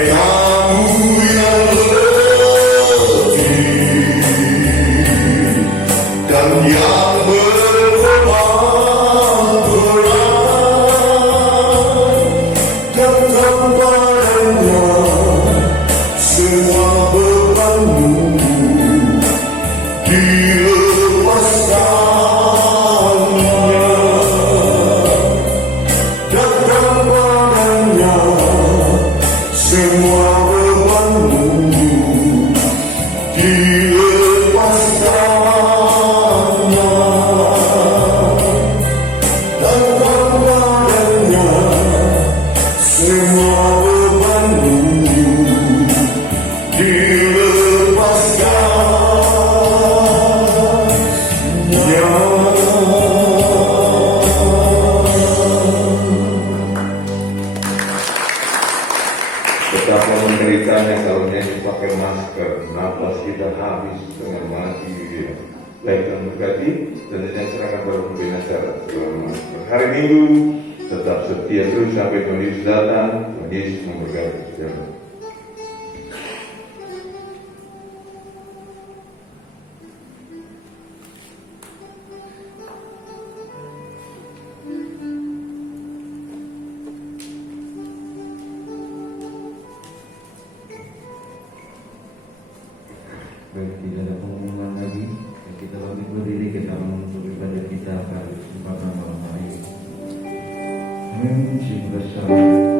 Kamu yang lebih dan yang berkemanfaat, dan kepadanya semua bebanmu dilepaskannya, dan kepadanya semua bebanmu dilepaskannya, dan kepadanya semua bebanmu Betapa menderitanya kalau nyanyi pakai masker, napas kita habis dengan mati dia. Baik Tuhan berkati dan yang serahkan pada pembinasaran selama hari Minggu. Tetap setia terus sampai Tuhan Yesus datang. Tuhan Yesus memberkati. Shalom. Baik, tidak ada pengumuman lagi. Kita lagi berdiri, kita menutup ibadah kita pada kesempatan malam hari ini. Memuji bersama kami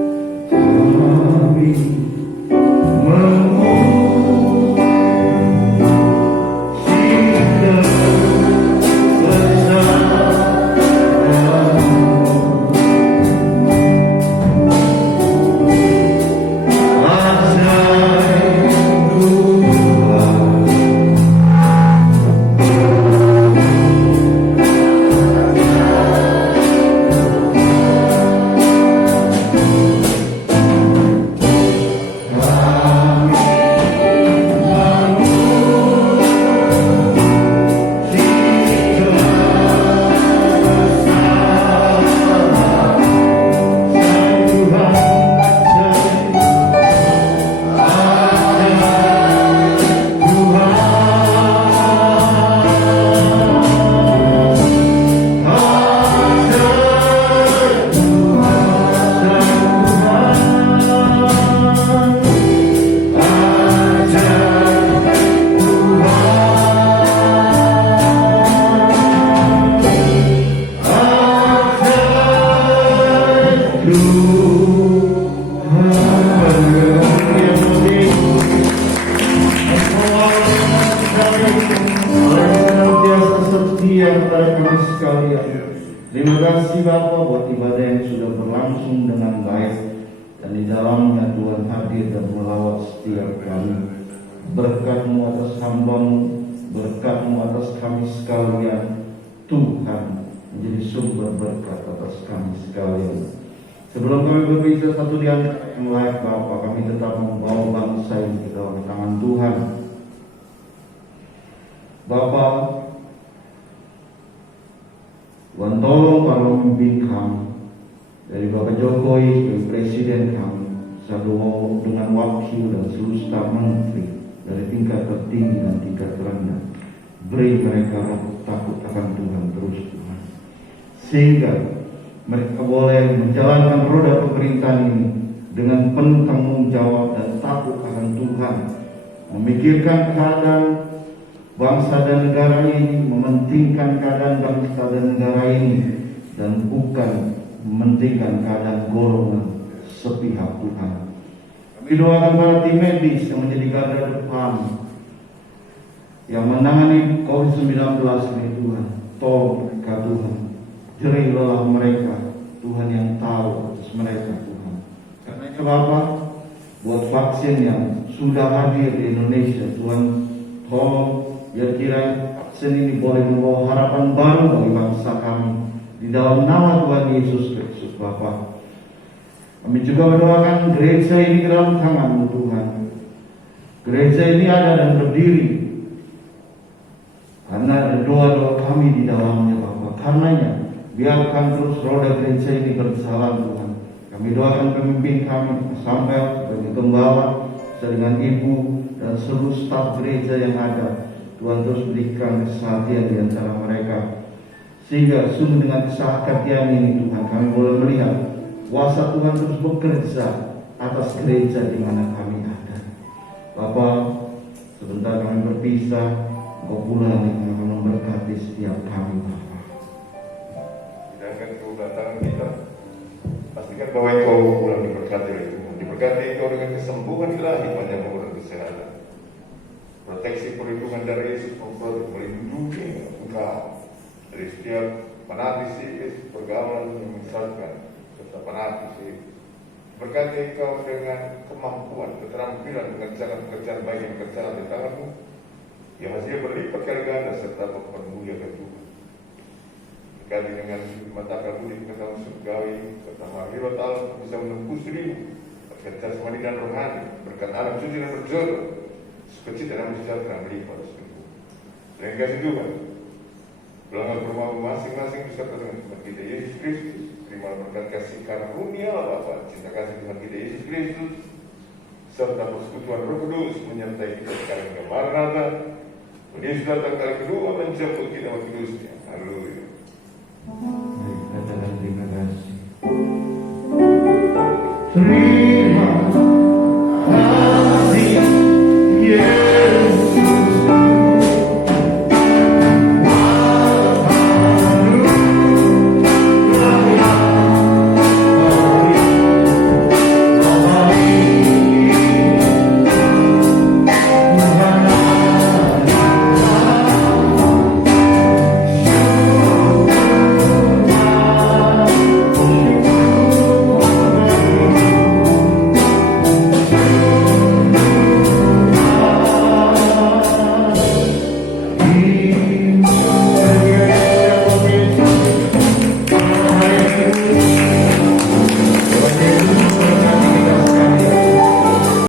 Terima kasih Bapa buat ibadah yang sudah berlangsung dengan baik dan di dalamnya Tuhan hadir dan melawat setiap kami. Berkat-Mu atas hamba-Mu, berkat-Mu atas kami sekalian. Tuhan menjadi sumber berkat atas kami sekalian. Sebelum kami berbicara satu di antara yang lain Bapa, kami tetap membawa bangsa ini ke dalam tangan Tuhan. Bapa, Tuhan tolong para pemimpin kami, dari Bapak Jokowi sebagai Presiden kami, satu dengan wakil dan seluruh staf menteri dari tingkat tertinggi dan tingkat terendah. Beri mereka roh takut akan Tuhan terus Tuhan, sehingga mereka boleh menjalankan roda pemerintahan ini dengan penuh tanggung jawab dan takut akan Tuhan, memikirkan keadaan bangsa dan negara ini, mementingkan keadaan bangsa dan negara ini, dan bukan mementingkan keadaan golongan sepihak Tuhan. Kami doakan para tim medis yang menjadi garda depan, yang menangani COVID-19 ini Tuhan. Tolong mereka Tuhan, jerih lelah mereka, Tuhan yang tahu atas mereka Tuhan. Karena itu Bapak, buat vaksin yang sudah hadir di Indonesia Tuhan, tolong biar kira vaksin ini boleh membawa harapan baru bagi bangsa kami. Di dalam nama Tuhan Yesus Kristus Bapa, kami juga berdoakan gereja ini ke dalam tangan-Mu Tuhan. Gereja ini ada dan berdiri karena ada doa-doa kami di dalamnya Bapa. Karenanya biarkan terus roda gereja ini berjalan Tuhan. Kami doakan pemimpin kami, Samuel, sebagai gembala, dengan ibu dan seluruh staf gereja yang ada. Tuhan terus berikan kesehatan di antara mereka, sehingga sungguh dengan kesehatan ini Tuhan kami boleh melihat kuasa Tuhan terus bekerja atas gereja di mana kami ada. Bapa, sebentar kami berpisah, Engkau pulang yang akan memberkati setiap kami, Bapa. Sedangkan kedatangan kita, pastikan bahwa Engkau pulang diberkati oleh Tuhan. Diberkati Engkau dengan kesembuhan ilahi, panjang umur dan kesehatan. Proteksi perlindungan dari Yesus melindungi Engkau dari setiap fanatis iblis, pergaulan yang menyesatkan serta fanatis iblis. Berkati Engkau dengan kemampuan, keterampilan, pekerjaan baik yang berjalan di tanganmu, yang hasilnya berlipat kali ganda serta mempermuliakan Tuhan. Berkati dengan mata budi pengetahuan surgawi serta mahirot alam bisa menembus dirimu, berkat jasmani dan rohani, berkat alam suci dan berjodoh, sukacita dan sejahtera melimpah sungguh. Dengan kasih Tuhan, pelanggan rumah masing-masing beserta dengan Tuhan kita Yesus Kristus, terima berkat kasih karunia Bapa, cinta kasih Tuhan kita Yesus Kristus, serta persekutuan Roh Kudus menyertai kita sekarang ke Maranatha. Yesus datang kali kedua menjemput kita dengan kudusnya. Haleluya. Baik, katakan terima kasih.